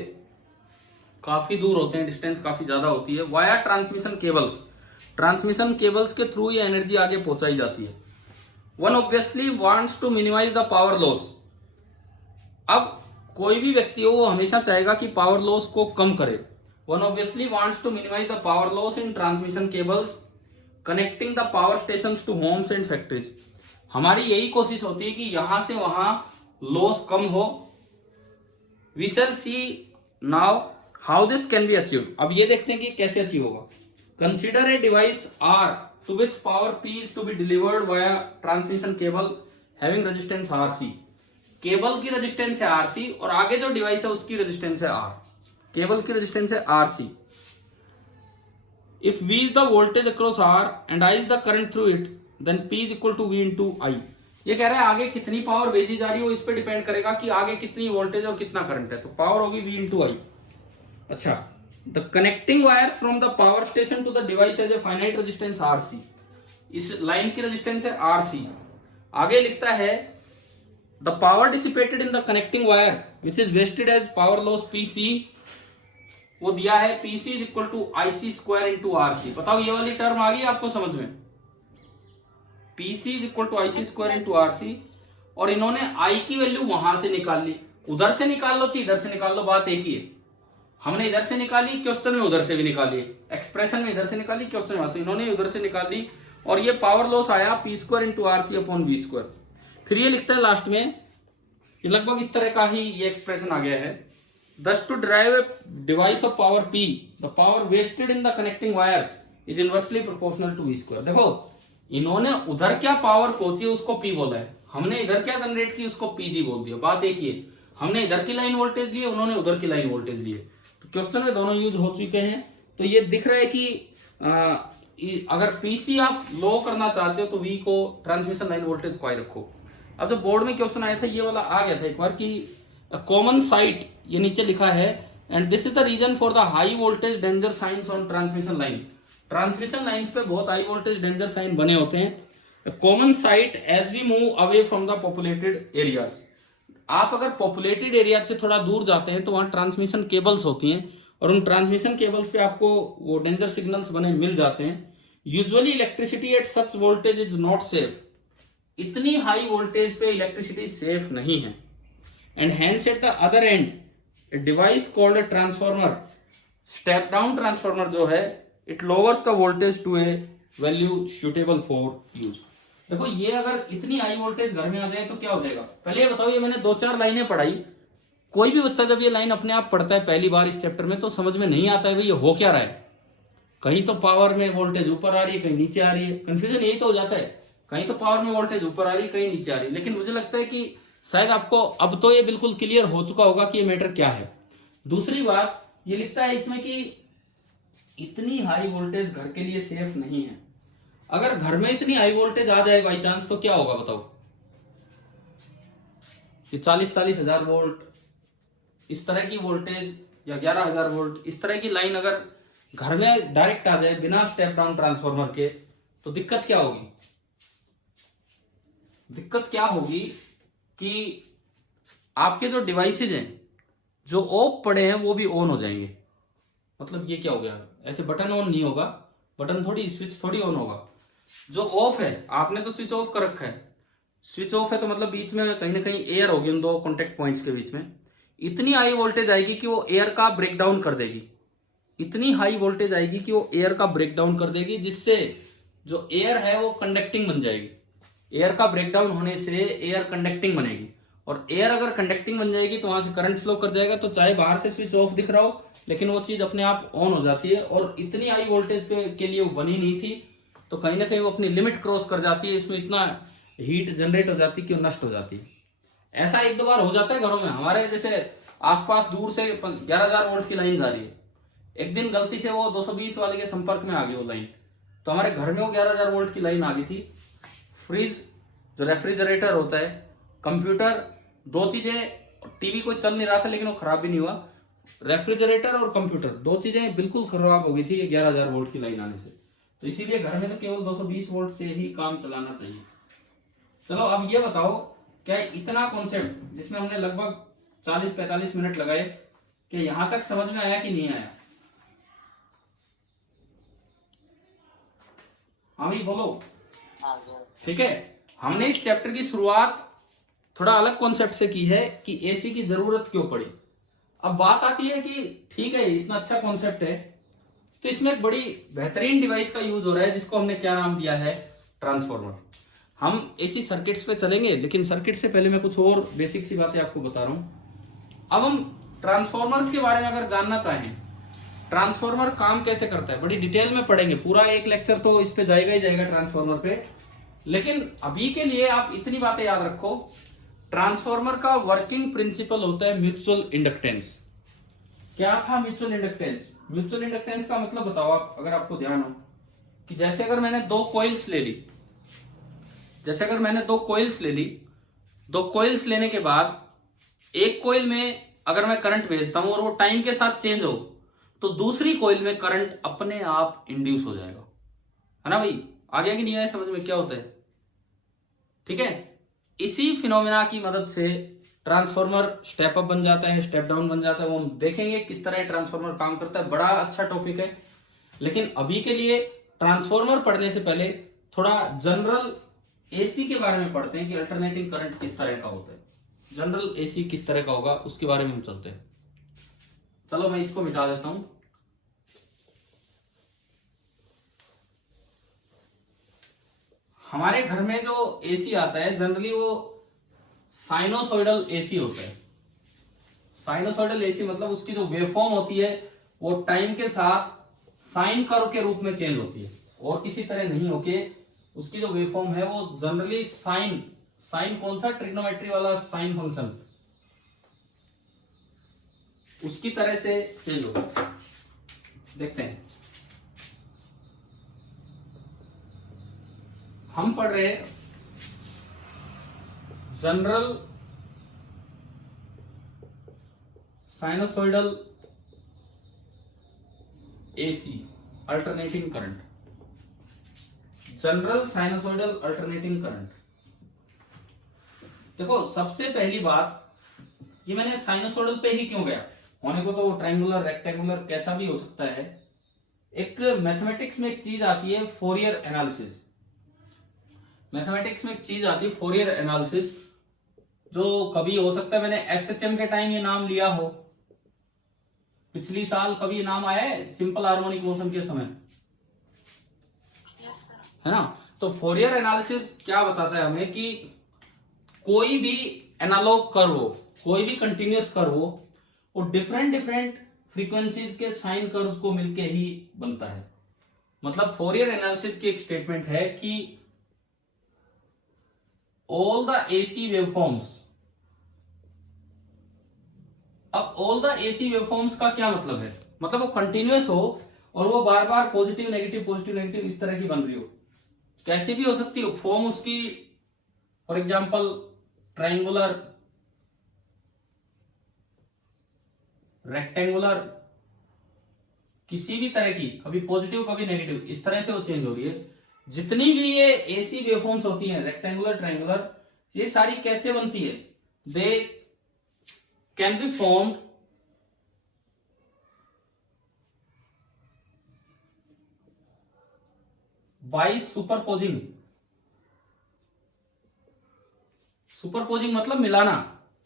काफी दूर होते हैं, डिस्टेंस काफी ज्यादा होती है। Via transmission cables, transmission cables के थ्रू ये एनर्जी आगे पहुंचाई जाती है। One obviously wants to minimize the power loss. अब कोई भी व्यक्ति हो वो हमेशा चाहेगा कि पावर लॉस को कम करे। One obviously wants to minimize the power loss in transmission cables connecting the power stations to homes and factories. हमारी यही कोशिश होती है कि यहां से वहां लॉस कम हो। We shall see now how this can be achieved. अब ये देखते हैं कि कैसे अचीव होगा। Consider a device R to which power P is to be delivered via transmission cable having resistance R C. Cable की रेजिस्टेंस है R C और आगे जो डिवाइस है उसकी रेजिस्टेंस है आर। केबल की रेजिस्टेंस है R C. If V is the voltage across R and I is the current through it, then P is equal to V into I। ये कह रहा है आगे कितनी पावर भेजी जा रही है वो इस पे डिपेंड करेगा कि आगे कितनी वोल्टेज और कितना करंट है, तो पावर होगी V into I। अच्छा, the connecting wires from the power station to the device as a finite resistance RC। इस लाइन की रेजिस्टेंस है RC। आगे लिखता है the power dissipated in the connecting wire which is wasted as power loss PC, वो दिया है PC is equal to IC square into RC। बताओ ये वाली टर्म आ गई आपको समझ में? PC is equal to IC square into RC। और इन्होंने I की वैल्यू वहां से निकाल ली। उधर से निकाल लो चाहे इधर से निकाल लो, बात एक ही है। हमने इधर से निकाली, क्वेश्चन में उधर से भी निकाली, एक्सप्रेशन में इधर से निकाली, क्वेश्चन में, तो इन्होंने उधर से निकाल ली और ये पावर लॉस आया P square into RC upon V square. फिर ये लिखता है लास्ट में, ये लगभग इस तरह का ही ये एक्सप्रेशन आ गया है। Thus to derive a device of power P, the power wasted in the connecting wire is inversely proportional to V square। देखो इन्होंने उधर क्या पावर पहुंची उसको P बोला है, हमने इधर क्या जनरेट की उसको PG बोल दिया। बात एक ही है, हमने इधर की लाइन वोल्टेज ली, उन्होंने उधर की लाइन वोल्टेज ली। तो क्वेश्चन में दोनों यूज हो चुके हैं। तो ये दिख रहा है कि अगर PC आप लो करना चाहते हो तो V को ट्रांसमिशन लाइन वोल्टेज को रखो। अब जो बोर्ड में क्वेश्चन आया था ये वाला आ गया था एक बार कि कॉमन साइट, ये नीचे लिखा है, and this is the reason for the high voltage danger signs on transmission line. Transmission lines पे बहुत हाई वोल्टेज डेंजर साइन बने होते हैं। Common sight as we move away from the populated areas. आप अगर पॉपुलेटेड एरिया से थोड़ा दूर जाते हैं तो वहां ट्रांसमिशन केबल्स होती हैं और उन ट्रांसमिशन केबल्स पे आपको वो डेंजर सिग्नल्स बने मिल जाते हैं। Usually electricity at such voltage is not safe. इतनी हाई वोल्टेज पे इलेक्ट्रिसिटी सेफ नहीं है। And hence at the other end, a device called a transformer, step down transformer जो है, it lowers the voltage to a value suitable for use। देखो ये अगर इतनी हाई वोल्टेज घर में आ जाए तो क्या हो जाएगा? पहले ये बताओ, ये मैंने 2-4 लाइनें पढ़ाई। कोई भी बच्चा जब ये लाइन अपने आप पढ़ता है पहली बार इस चैप्टर में तो समझ में नहीं आता है भाई ये हो क्या रहा है। कहीं तो पावर में वोल्टेज ऊपर आ रही है, कहीं नीचे आ रही है। कंफ्यूजन यही तो हो जाता है, कहीं तो पावर में वोल्टेज ऊपर आ रही है, कहीं नीचे आ रही है। लेकिन मुझे लगता है कि शायद आपको अब तो ये बिल्कुल क्लियर हो चुका होगा कि ये मैटर क्या है। दूसरी बात ये लिखता है इसमें कि इतनी हाई वोल्टेज घर के लिए सेफ नहीं है। अगर घर में इतनी हाई वोल्टेज आ जाए बाई चांस तो क्या होगा बताओ? ये 40-40 हजार वोल्ट इस तरह की वोल्टेज या 11,000 वोल्ट इस तरह की लाइन अगर घर में डायरेक्ट आ जाए बिना स्टेप डाउन ट्रांसफार्मर के तो दिक्कत क्या होगी? दिक्कत क्या होगी कि आपके जो डिवाइसेज हैं जो ऑफ पड़े हैं वो भी ऑन हो जाएंगे। मतलब ये क्या हो गया? ऐसे बटन ऑन नहीं होगा, बटन थोड़ी स्विच थोड़ी ऑन होगा। जो ऑफ है आपने तो स्विच ऑफ कर रखा है, स्विच ऑफ है तो मतलब बीच में कहीं ना कहीं एयर होगी उन दो कॉन्टेक्ट पॉइंट्स के बीच में। इतनी हाई वोल्टेज आएगी कि वो एयर का ब्रेकडाउन कर देगी। इतनी हाई वोल्टेज आएगी कि वो एयर का ब्रेकडाउन कर देगी, जिससे जो एयर है वो कंडक्टिंग बन जाएगी। एयर का ब्रेकडाउन होने से एयर कंडक्टिंग बनेगी और एयर अगर कंडक्टिंग बन जाएगी तो वहां से करंट फ्लो कर जाएगा। तो चाहे बाहर से स्विच ऑफ दिख रहा हो लेकिन वो चीज अपने आप ऑन हो जाती है। और इतनी हाई वोल्टेज पे के लिए वो बनी नहीं थी तो कहीं ना कहीं वो अपनी लिमिट क्रॉस कर जाती है। इसमें इतना हीट जनरेट हो जाती है कि वो नष्ट हो जाती है। ऐसा 1-2 बार हो जाता है घरों में। हमारे जैसे आसपास दूर से 11,000 वोल्ट की लाइन जा रही है, एक दिन गलती से वो 220 वाले के संपर्क में आ गई वो लाइन, तो हमारे घर में वो 11,000 वोल्ट की लाइन आ गई थी। फ्रिज जो रेफ्रिजरेटर होता है, कंप्यूटर, 2 चीजें, टीवी कोई चल नहीं रहा था लेकिन वो खराब भी नहीं हुआ। रेफ्रिजरेटर और कंप्यूटर 2 चीजें बिल्कुल खराब हो गई थी 11,000 वोल्ट की लाइन आने से। तो इसीलिए घर में तो केवल 220 वोल्ट से ही काम चलाना चाहिए। चलो अब ये बताओ, क्या इतना कॉन्सेप्ट जिसमें हमने लगभग 40-45 मिनट लगाए, कि यहां तक समझ में आया कि नहीं आया? हाँ भाई बोलो। ठीक है, हमने इस चैप्टर की शुरुआत थोड़ा अलग कॉन्सेप्ट से की है कि एसी की जरूरत क्यों पड़ी। अब बात आती है कि ठीक है इतना अच्छा कॉन्सेप्ट है तो इसमें एक बड़ी बेहतरीन डिवाइस का यूज हो रहा है जिसको हमने क्या नाम दिया है? ट्रांसफार्मर। हम एसी सर्किट्स पे चलेंगे, लेकिन सर्किट से पहले मैं कुछ और बेसिक सी बातें आपको बता रहा हूं। अब हम ट्रांसफॉर्मर्स के बारे में अगर जानना चाहें, ट्रांसफॉर्मर काम कैसे करता है, बड़ी डिटेल में पढ़ेंगे, पूरा एक लेक्चर तो इस पे जाएगा ही जाएगा ट्रांसफॉर्मर पे। लेकिन अभी के लिए आप इतनी बातें याद रखो, ट्रांसफॉर्मर का वर्किंग प्रिंसिपल होता है म्यूचुअल इंडक्टेंस। क्या था म्यूचुअल इंडक्टेंस? म्यूचुअल इंडक्टेंस का मतलब बताओ आप, अगर आपको ध्यान हो, कि जैसे अगर मैंने दो कॉइल्स ले ली, दो कॉइल्स लेने के बाद एक कॉइल में अगर मैं करंट भेजता हूं और वो टाइम के साथ चेंज हो, तो दूसरी कॉइल में करंट अपने आप इंड्यूस हो जाएगा, है ना भाई? आ गया कि नहीं आया समझ में क्या होता है? ठीक है, इसी फिनोमिना की मदद से ट्रांसफॉर्मर स्टेप अप बन जाता है, स्टेप डाउन बन जाता है। वो हम देखेंगे किस तरह ट्रांसफॉर्मर काम करता है, बड़ा अच्छा टॉपिक है। लेकिन अभी के लिए ट्रांसफॉर्मर पढ़ने से पहले थोड़ा जनरल एसी के बारे में पढ़ते हैं कि अल्टरनेटिंग करंट किस तरह का होता है, जनरल एसी किस तरह का होगा, उसके बारे में हम चलते हैं। चलो मैं इसको मिटा देता हूं। हमारे घर में जो एसी आता है जनरली वो साइनोसॉइडल एसी होता है। साइनोसॉइडल एसी मतलब उसकी जो वेवफॉर्म होती है वो टाइम के साथ साइन कर्व के रूप में चेंज होती है, और किसी तरह नहीं होके उसकी जो वेवफॉर्म है वो जनरली साइन कौन सा? ट्रिग्नोमेट्री वाला साइन फंक्शन, उसकी तरह से चेंज होगा। देखते हैं, हम पढ़ रहे हैं general sinusoidal AC alternating current, general sinusoidal alternating current. देखो सबसे पहली बात, ये मैंने साइनोसॉइडल पे ही क्यों गया, होने को तो ट्रायंगुलर रेक्टेंगुलर कैसा भी हो सकता है। एक मैथमेटिक्स में एक चीज आती है फोरियर एनालिसिस, मैथमेटिक्स में एक चीज आती है फोरियर एनालिसिस, जो कभी हो सकता है मैंने एसएचएम के टाइम ये नाम लिया हो, पिछली साल कभी नाम आया है सिंपल हार्मोनिक मोशन के समय, है ना? तो फोरियर एनालिसिस क्या बताता है हमें कि कोई भी एनालॉग कर्व हो, कोई भी कंटिन्यूअस कर्व हो, वो डिफरेंट फ्रीक्वेंसीज के साइन कर्व्स को मिलके ही बनता है। मतलब फोरियर एनालिसिस की एक स्टेटमेंट है कि ऑल द एसी वेवफॉर्म्स, अब ऑल द एसी वेवफॉर्म्स का क्या मतलब है? मतलब वो कंटिन्यूअस हो और वो बार बार पॉजिटिव नेगेटिव इस तरह की बन रही हो, कैसी भी हो सकती हो फॉर्म उसकी, फॉर एग्जांपल ट्रायंगुलर, रेक्टेंगुलर, किसी भी तरह की, कभी पॉजिटिव कभी नेगेटिव, इस तरह से वो चेंज हो रही है। जितनी भी ये एसी वेवफॉर्म्स होती हैं, रेक्टेंगुलर, ट्रायंगुलर, ये सारी कैसे बनती है? They can be formed by superposing. Superposing मतलब मिलाना,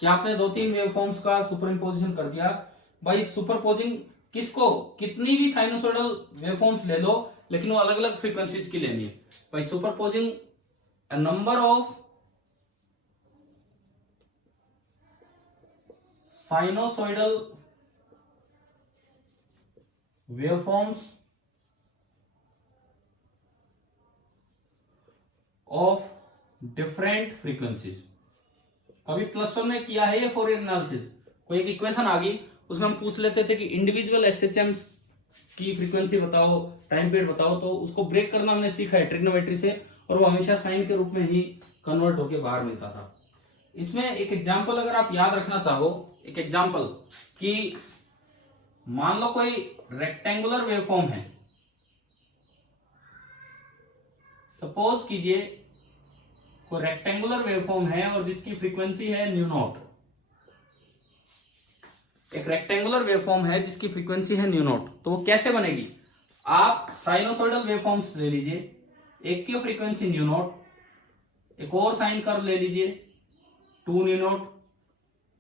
कि आपने दो तीन वेवफॉर्म्स का सुपर इम्पोजिशन कर दिया। बाय सुपरपोजिंग किसको? कितनी भी साइनोसॉइडल वेवफॉर्म्स ले लो, लेकिन वो अलग अलग फ्रीक्वेंसीज की लेनी है। By superposing a number of sinusoidal waveforms of different frequencies. कभी प्लस वन में किया है ये फोरियर एनालिसिस, कोई एक इक्वेशन आ गई, उसमें हम पूछ लेते थे कि इंडिविजुअल एसएचएम्स की फ्रीक्वेंसी बताओ, टाइम पीरियड बताओ, तो उसको ब्रेक करना हमने सीखा है ट्रिग्नोमेट्री से, और वो हमेशा साइन के रूप में ही कन्वर्ट होके बाहर मिलता था। इसमें एक एग्जांपल अगर आप याद रखना चाहो, एक एग्जांपल कि मान लो कोई रेक्टेंगुलर वेवफॉर्म है, सपोज कीजिए कोई रेक्टेंगुलर वेवफॉर्म है और जिसकी फ्रीक्वेंसी है न्यू नॉट। एक रेक्टेंगुलर वेवफॉर्म है जिसकी फ्रीक्वेंसी है न्यू नॉट, तो वो कैसे बनेगी? आप साइनोसॉइडल वेवफॉर्म्स ले लीजिए, एक की फ्रीक्वेंसी न्यू नॉट, एक और साइन कर्व ले लीजिए 2 न्यू नॉट,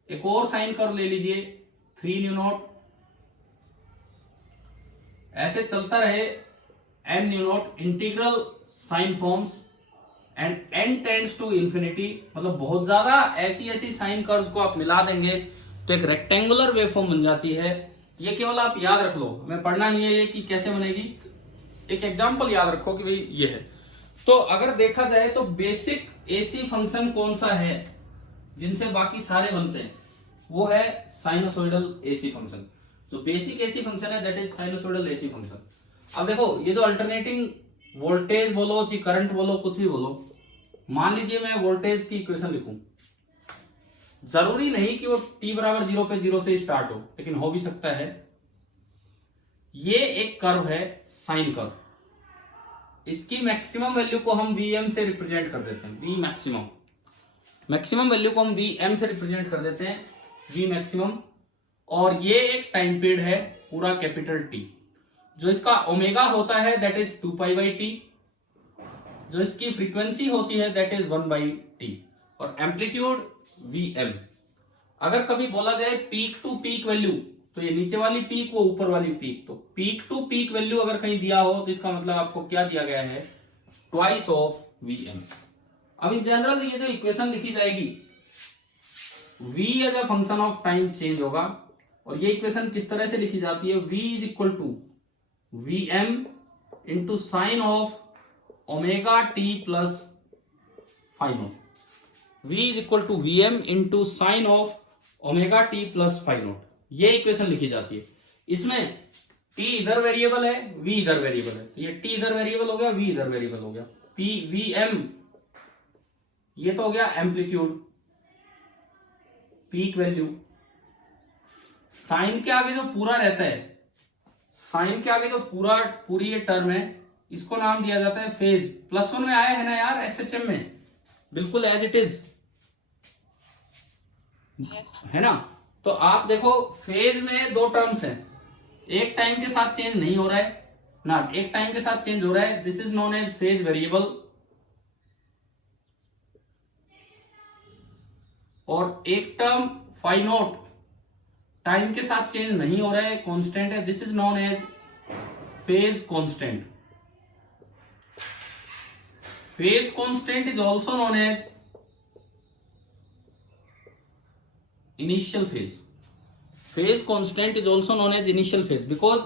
एक और साइन कर्व ले लीजिए 3 न्यू नॉट, ऐसे चलता रहे n nu naught, integral sine forms and n tends to infinity, मतलब बहुत ज्यादा ऐसी साइन कर्व्स को आप मिला देंगे तो एक रेक्टेंगुलर वेवफॉर्म बन जाती है। ये केवल आप याद रख लो, मैं पढ़ना नहीं है ये कि कैसे बनेगी, एक एग्जांपल याद रखो कि भाई ये है। तो अगर देखा जाए तो बेसिक एसी फंक्शन कौन सा है जिनसे बाकी सारे बनते हैं, वो है साइनोसॉइडल एसी फंक्शन। जो बेसिक एसी फंक्शन है that is sinusoidal AC function. अब देखो ये जो अल्टरनेटिंग वोल्टेज बोलो कि करंट बोलो कुछ भी बोलो, मान लीजिए मैं वोल्टेज की इक्वेशन लिखूं, जरूरी नहीं कि वो t बराबर 0 पे 0 से स्टार्ट हो, लेकिन हो भी सकता है। ये एक कर्व है साइन कर्व, इसकी मैक्सिमम वैल्यू को हम Vm से रिप्रेजेंट कर देते हैं, V मैक्सिमम, मैक्सिमम वैल्यू को हम Vm से रिप्रेजेंट कर देते हैं, V मैक्सिमम। और ये एक टाइम पीरियड है पूरा कैपिटल T, जो इसका ओमेगा होता है that is 2 pi by T, जो इसकी फ्रीक्वेंसी होती है दैट इज 1 बाई टी, और एम्पलीट्यूड Vm। अगर कभी बोला जाए पीक टू पीक वैल्यू, तो ये नीचे वाली पीक वो ऊपर वाली पीक, तो पीक टू पीक वैल्यू अगर कहीं दिया हो तो इसका मतलब आपको क्या दिया गया है, ट्वाइस ऑफ Vm। अब इन जनरल ये जो इक्वेशन लिखी जाएगी, V as a function of time change होगा, और ये इक्वेशन किस तरह से लिखी जाती है, V is equal to Vm into sine of omega t plus phi naught. V is equal to Vm into sine of omega t plus phi naught, ये इक्वेशन लिखी जाती है। इसमें t इधर वेरिएबल है, v इधर वेरिएबल है, तो ये t इधर वेरिएबल हो गया, v इधर वेरिएबल हो गया। Vm ये तो हो गया एम्पलीट्यूड, पीक वैल्यू। साइन के आगे जो पूरा रहता है, साइन के आगे जो पूरी ये टर्म है, इसको नाम दिया जाता है फेज। +1 में आया है ना यार एसएचएम में, बिल्कुल एज इट इज है ना। तो आप देखो फेज में दो टर्म्स हैं, एक टाइम के साथ चेंज नहीं हो रहा है ना, एक टाइम के साथ चेंज हो रहा है, this is known as phase variable. और एक टर्म फाई नोट टाइम के साथ चेंज नहीं हो रहा है, कांस्टेंट है, this is known as phase constant. Phase constant is also known as initial phase. Phase constant is also known as initial phase, because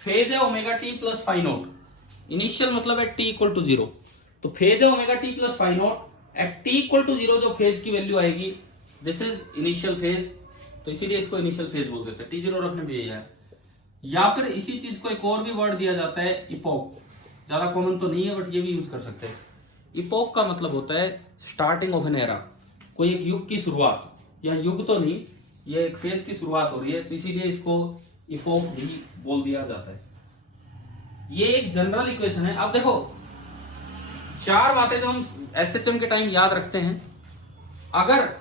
phase है omega t plus phi naught, initial मतलब है t equal to 0, तो phase है omega t plus phi naught, at t equal to 0 जो phase की value आएगी this is initial phase, तो इसीलिए इसको इनिशियल फेज बोल देते हैं। T0 रखने भी यही है। या फिर इसी चीज को एक और भी वर्ड दिया जाता है इपोक, ज्यादा कॉमन तो नहीं है बट ये भी यूज कर सकते हैं। इपोक का मतलब होता है स्टार्टिंग ऑफ एन एरा, कोई एक युग की शुरुआत, या युग तो नहीं, ये एक फेज की शुरुआत हो रही है, तो इसीलिए इसको इपोक भी बोल दिया जाता है। ये एक जनरल इक्वेशन है। अब देखो 4 बातें जो हम एसएचएम के टाइम याद रखते हैं, अगर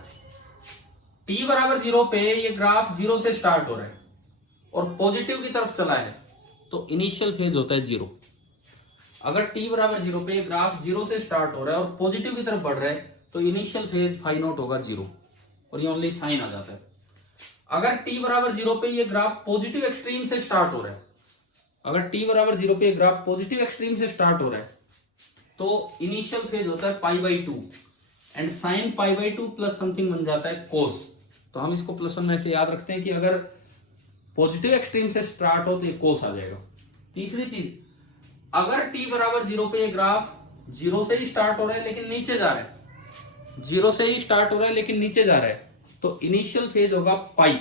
t बराबर 0 पे ये ग्राफ 0 से स्टार्ट हो रहा है और पॉजिटिव की तरफ चला है तो इनिशियल फेज होता है 0। अगर t बराबर 0 पे ये ग्राफ 0 से स्टार्ट हो रहा है और पॉजिटिव की तरफ बढ़ रहा है तो इनिशियल फेज फाई नोट होगा 0, और ये ओनली साइन आ जाता है। अगर t बराबर 0 पे ये ग्राफ पॉजिटिव एक्सट्रीम से स्टार्ट हो रहा है, अगर t बराबर 0 पे ये ग्राफ पॉजिटिव एक्सट्रीम से स्टार्ट हो रहा है तो इनिशियल फेज होता है π/2, एंड साइन π/2 प्लस समथिंग बन जाता है कोस। तो हम इसको +1 में से याद रखते हैं कि अगर पॉजिटिव एक्सट्रीम से स्टार्ट हो तो ये कोस आ जाएगा। तीसरी चीज, अगर t बराबर 0 पे ये ग्राफ 0 से ही स्टार्ट हो रहा है लेकिन नीचे जा रहा है, 0 से ही स्टार्ट हो रहा है लेकिन नीचे जा रहा है, तो इनिशियल फेज होगा पाई,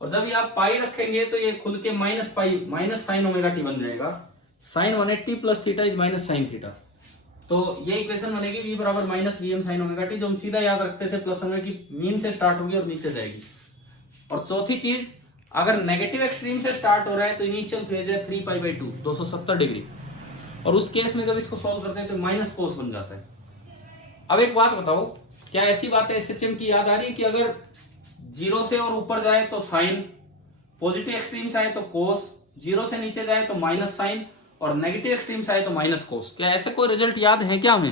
और जब ये आप पाई रखेंगे तो ये खुल के minus pi minus sine omega t बन जाएगा। Sine 180 plus theta is minus sine theta, तो ये इक्वेशन बनेगी v बराबर minus Vm sine omega t, जो हम सीधा याद रखते थे +1 में कि मीन से स्टार्ट होगी और नीचे जाएगी। और चौथी चीज, अगर नेगेटिव एक्सट्रीम से स्टार्ट हो रहा है तो इनिशियल फेज है 3π/2 270 डिग्री, और उस केस में जब इसको सॉल्व करते हैं तो माइनस कोस बन जाता है। अब एक बात बताओ, क्या ऐसी बात है एसएचएम की याद आ रही है कि अगर 0 से और ऊपर जाए तो साइन, पॉजिटिव एक्सट्रीम से आए तो कोस, 0 से नीचे जाए तो माइनस साइन, और नेगेटिव एक्सट्रीम से आए तो माइनस कोस? क्या ऐसे कोई रिजल्ट याद है क्या हमें,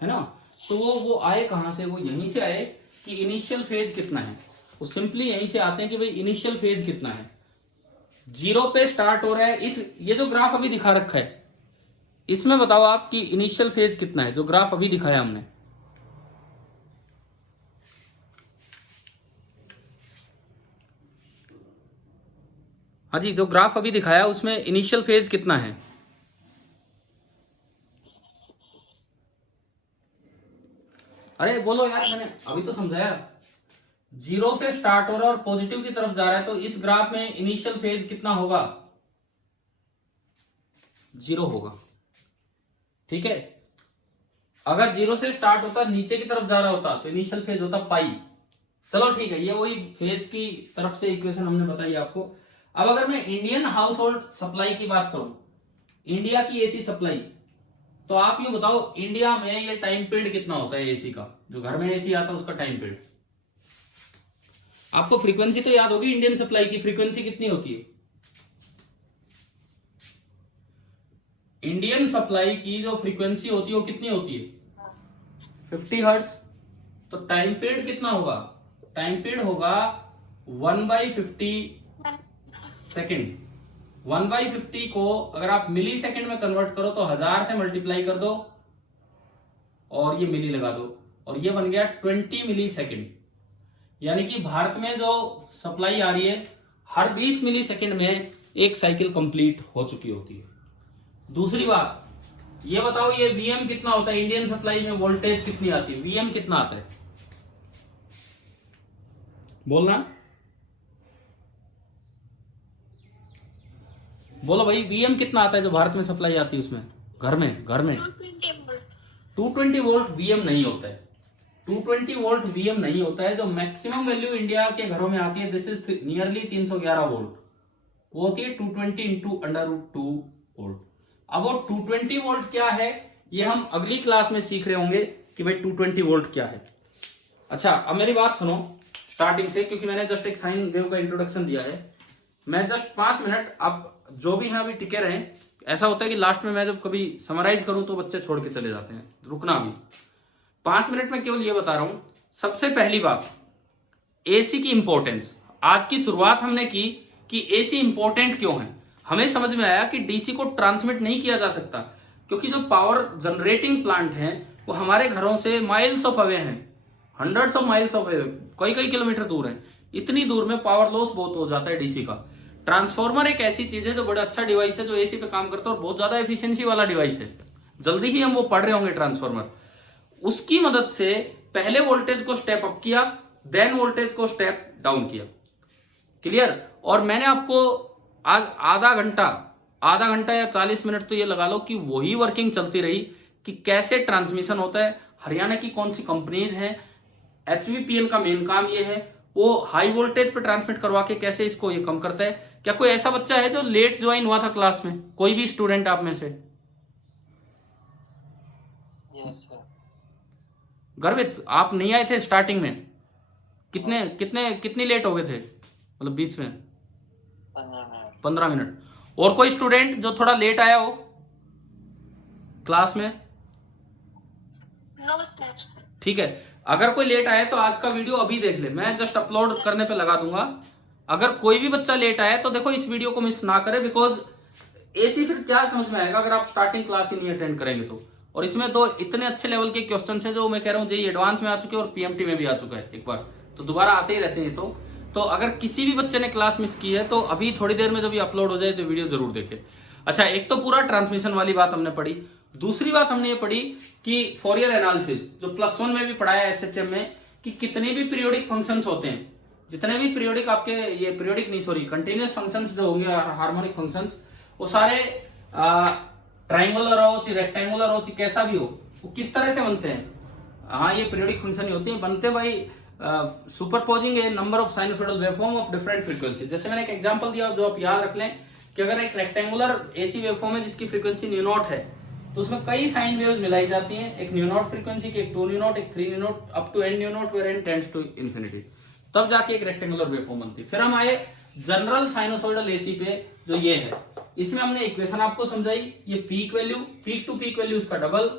है ना? तो वो आए कहां से, वो यहीं से आए कि इनिशियल फेज कितना है, वो सिंपली यहीं से आते हैं कि भाई इनिशियल फेज कितना है। 0 पे स्टार्ट हो रहा है, इस ये जो ग्राफ अभी दिखा रखा है इसमें बताओ आप कि इनिशियल फेज कितना है, जो ग्राफ अभी दिखाया हमने। हाँ जी, जो ग्राफ अभी दिखाया उसमें इनिशियल फेज कितना है? अरे बोलो यार, मैंने अभी तो समझाया। जीरो से स्टार्ट हो रहा है और पॉजिटिव की तरफ जा रहा है, तो इस ग्राफ में इनिशियल फेज कितना होगा? जीरो होगा। ठीक है, अगर जीरो से स्टार्ट होता नीचे की तरफ जा रहा होता तो इनिशियल फेज होता पाई। चलो ठीक है, ये वही फेज की तरफ से इक्वेशन हमने बताई आपको। अब अगर मैं इंडियन हाउस होल्ड सप्लाई की बात करूं, इंडिया की एसी सप्लाई, तो आप ये बताओ इंडिया में ये टाइम पीरियड कितना होता है एसी का, जो घर में एसी आता है उसका टाइम पीरियड। आपको फ्रीक्वेंसी तो याद होगी, इंडियन सप्लाई की फ्रीक्वेंसी कितनी होती है? इंडियन सप्लाई की जो फ्रीक्वेंसी होती है वो कितनी होती है? 50 हर्ट्ज। तो टाइम पीरियड कितना होगा? टाइम पीरियड होगा 1/50 सेकेंड। 1/50 को अगर आप मिली सेकेंड में कन्वर्ट करो तो 1000 से मल्टीप्लाई कर दो और ये मिली लगा दो, और ये बन गया 20 मिली सेकेंड। यानी कि भारत में जो सप्लाई आ रही है, हर 20 मिली सेकेंड में एक साइकिल कंप्लीट हो चुकी होती है। दूसरी बात ये बताओ, ये वीएम कितना होता है? इंडियन सप्लाई में वोल्टेज कितनी आती है? वीएम कितना आता है? बोलना, बोलो भाई, वीएम कितना आता है जो भारत में सप्लाई आती है उसमें, घर में 220 वोल्ट वीएम नहीं होता है। 220 वोल्ट वीएम नहीं होता है। जो मैक्सिमम वैल्यू इंडिया के घरों में आती है, दिस इज नियरली 311 वोल्ट, वो होती है 220 इंटू √2 वोल्ट। अब वो 220 वोल्ट क्या है, ये हम अगली क्लास में सीख रहे होंगे कि भाई 220 वोल्ट क्या है। अच्छा, अब मेरी बात सुनो स्टार्टिंग से, क्योंकि मैंने जस्ट एक साइन वेव का इंट्रोडक्शन दिया है। मैं जस्ट 5 मिनट, आप जो भी हैं अभी टिके रहें। ऐसा होता है कि लास्ट में मैं जब कभी समराइज करूं तो बच्चे छोड़ के चले जाते हैं, रुकना अभी। 5 मिनट में केवल ये बता रहा हूं। सबसे पहली बात, एसी की इंपॉर्टेंस। आज की शुरुआत हमने की कि एसी इंपॉर्टेंट क्यों है। हमें समझ में आया कि डीसी को ट्रांसमिट नहीं किया जा सकता, क्योंकि जो पावर जनरेटिंग प्लांट हैं वो हमारे घरों से माइल्स ऑफ अवे हैं, hundreds of miles of away, कई कई किलोमीटर दूर हैं। इतनी दूर में पावर लॉस बहुत हो जाता है डीसी का। ट्रांसफार्मर एक ऐसी चीज है जो बड़ा अच्छा डिवाइस है, जो एसी पे काम करता है और बहुत ज्यादा एफिशिएंसी वाला डिवाइस है। जल्दी ही हम वो पढ़ रहे होंगे ट्रांसफार्मर। उसकी मदद से पहले वोल्टेज को स्टेप अप किया, देन वोल्टेज को स्टेप डाउन किया। क्लियर? और मैंने आपको आज आधा घंटा या 40 मिनट तो ये लगा लो कि वही वर्किंग चलती रही कि कैसे ट्रांसमिशन होता है, हरियाणा की कौन सी कंपनीज हैं। एचवीपीएल का मेन काम ये है, वो हाई वोल्टेज पे ट्रांसमिट करवा के कैसे इसको ये कम करता है। क्या कोई ऐसा बच्चा है जो लेट ज्वाइन हुआ था क्लास में? कोई भी स्टूडेंट आप में से? गर्वित, आप नहीं आए थे स्टार्टिंग में? कितनी लेट हो गए थे, मतलब बीच में? 15 मिनट। और कोई स्टूडेंट जो थोड़ा लेट आया हो क्लास में? ठीक है, अगर कोई लेट आया तो आज का वीडियो अभी देख ले, मैं जस्ट अपलोड करने पे लगा दूंगा। अगर कोई भी बच्चा लेट आया तो देखो इस वीडियो को मिस ना करे, बिकॉज एसी फिर क्या समझ में आएगा अगर आप स्टार्टिंग क्लास ही नहीं अटेंड करेंगे तो। और इसमें दो इतने अच्छे लेवल के क्वेश्चन हैं जो मैं कह रहा हूँ जेईई एडवांस में आ चुके हैं और पीएमटी में भी आ चुका है एक बार, तो दोबारा आते ही रहते हैं। तो अगर किसी भी बच्चे ने क्लास मिस की है तो अभी थोड़ी देर में जब ये अपलोड हो जाए तो वीडियो जरूर देखे। अच्छा, एक तो पूरा ट्रांसमिशन वाली बात हमने पढ़ी। दूसरी बात हमने ये पढ़ी कि फोरियर एनालिसिस, जो +1 में भी पढ़ाया एसएचएम में, कि कितने भी पीरियोडिक फंक्शंस होते हैं, जितने भी पीरियोडिक आपके, ये पीरियोडिक नहीं सॉरी कंटिन्यूअस फंक्शंस जो होंगे, हार्मोनिक फंक्शंस, वो सारे ट्राइंगुलर हो चाहे रेक्टेंगुलर हो चाहे कैसा भी हो, वो किस तरह से बनते हैं? हाँ, ये पीरियोडिक फंक्शन ही होते हैं। बनते भाई superposing a number of sinusoidal waveform of different frequency. जैसे मैंने एक एग्जांपल दिया जो आप याद रख लें कि अगर एक रेक्टेंगुलर एसी वेवफॉर्म है जिसकी फ्रीक्वेंसी न्यू नॉट है, तो उसमें कई साइन वेव्स मिलाई जाती हैं, एक न्यू नॉट फ्रीक्वेंसी की, एक 2 न्यू नॉट, एक 3 nu naught, up to n nu naught where n tends to infinity, तब जाके एक रेक्टेंगुलर वेवफॉर्म बनती है। फिर हम आए जनरल साइनोसॉइडल एसी पे, जो ये है। इसमें हमने इक्वेशन आपको समझाई, ये peak value, peak to peak value उसका डबल,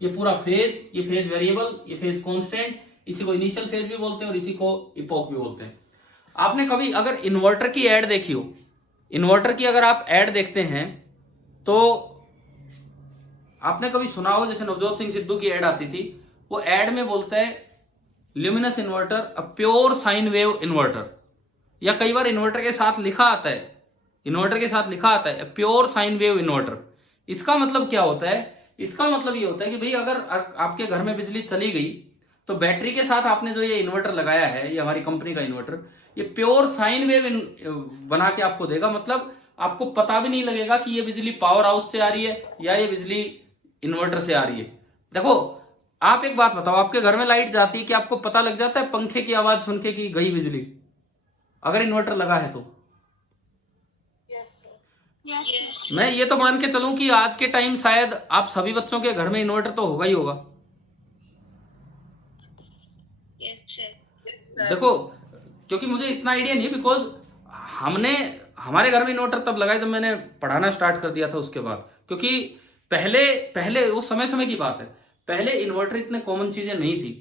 ये पूरा फेज, ये फेज वेरिएबल, ये फेज कांस्टेंट, इसी को इनिशियल फेज भी बोलते हैं और इसी को इपोक भी बोलते हैं। आपने कभी अगर इन्वर्टर की एड देखी हो, इन्वर्टर की अगर आप एड देखते हैं तो आपने कभी सुना हो, जैसे नवजोत सिंह सिद्धू की एड आती थी, वो एड में बोलता है luminous inverter a pure sine wave inverter, या कई बार इन्वर्टर के साथ लिखा आता है, इन्वर्टर के साथ लिखा आता है प्योर साइन वेव इन्वर्टर। इसका मतलब क्या होता है? इसका मतलब ये होता है कि भाई अगर आपके घर में बिजली चली गई तो बैटरी के साथ आपने जो ये इन्वर्टर लगाया है, ये हमारी कंपनी का इन्वर्टर, ये प्योर साइन वेव बना के आपको देगा। मतलब आपको पता भी नहीं लगेगा कि ये बिजली पावर हाउस से आ रही है या ये बिजली इन्वर्टर से आ रही है। देखो, आप एक बात बताओ, आपके घर में लाइट जाती है कि आपको पता लग जाता है पंखे की आवाज सुन के कि गई बिजली, अगर इन्वर्टर लगा है तो? Yes, sir. मैं ये तो मान के चलूं कि आज के टाइम शायद आप सभी बच्चों के घर में इन्वर्टर तो होगा ही होगा। Yes, sir. देखो, क्योंकि मुझे इतना आइडिया नहीं है, बिकॉज हमारे घर में इन्वर्टर तब लगाया जब मैंने पढ़ाना स्टार्ट कर दिया था उसके बाद। क्योंकि पहले वो समय की बात है, पहले इन्वर्टर इतने कॉमन चीजें नहीं थी,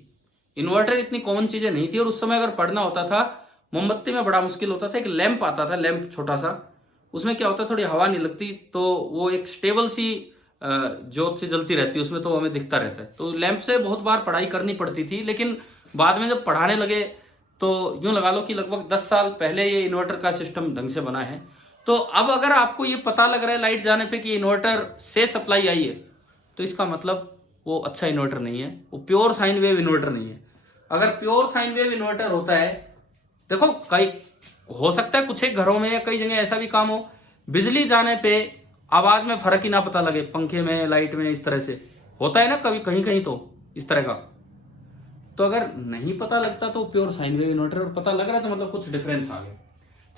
इन्वर्टर इतनी कॉमन चीजें नहीं थी, और उस समय अगर पढ़ना होता था मोमबत्ती में बड़ा मुश्किल होता था। एक लैंप आता था, लैंप छोटा सा, उसमें क्या होता, थोड़ी हवा नहीं लगती तो वो एक स्टेबल सी ज्योत सी जलती रहती है उसमें, तो हमें दिखता रहता है। तो लैंप से बहुत बार पढ़ाई करनी पड़ती थी। लेकिन बाद में जब पढ़ाने लगे तो यूं लगा लो कि लगभग 10 साल पहले ये इन्वर्टर का सिस्टम ढंग से बना है। तो अब अगर आपको ये पता लग रहा है लाइट जाने पे कि इन्वर्टर से सप्लाई आई है, तो इसका मतलब वो अच्छा इन्वर्टर नहीं है, वो प्योर साइन वेव इन्वर्टर नहीं है। अगर प्योर साइन वेव इन्वर्टर होता है, देखो कई हो सकता है कुछ एक घरों में या कई जगह ऐसा भी काम हो, बिजली जाने पे आवाज में फर्क ही ना पता लगे, पंखे में लाइट में, इस तरह से होता है ना कभी कहीं कहीं तो इस तरह का। तो अगर नहीं पता लगता तो प्योर साइन वेव इन्वर्टर, और पता लग रहा है तो मतलब कुछ डिफरेंस आ गया।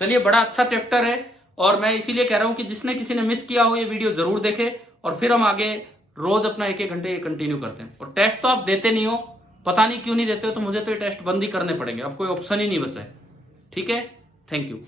चलिए, बड़ा अच्छा चैप्टर है, और मैं इसीलिए कह रहा हूं कि जिसने किसी ने मिस किया हो ये वीडियो जरूर देखे, और फिर हम आगे रोज अपना 1-1 घंटे कंटिन्यू करते हैं। और टेस्ट तो आप देते नहीं हो, पता नहीं क्यों नहीं देते हो, तो मुझे तो ये टेस्ट बंद ही करने पड़ेंगे, अब कोई ऑप्शन ही नहीं बचा है। ठीक है, थैंक यू।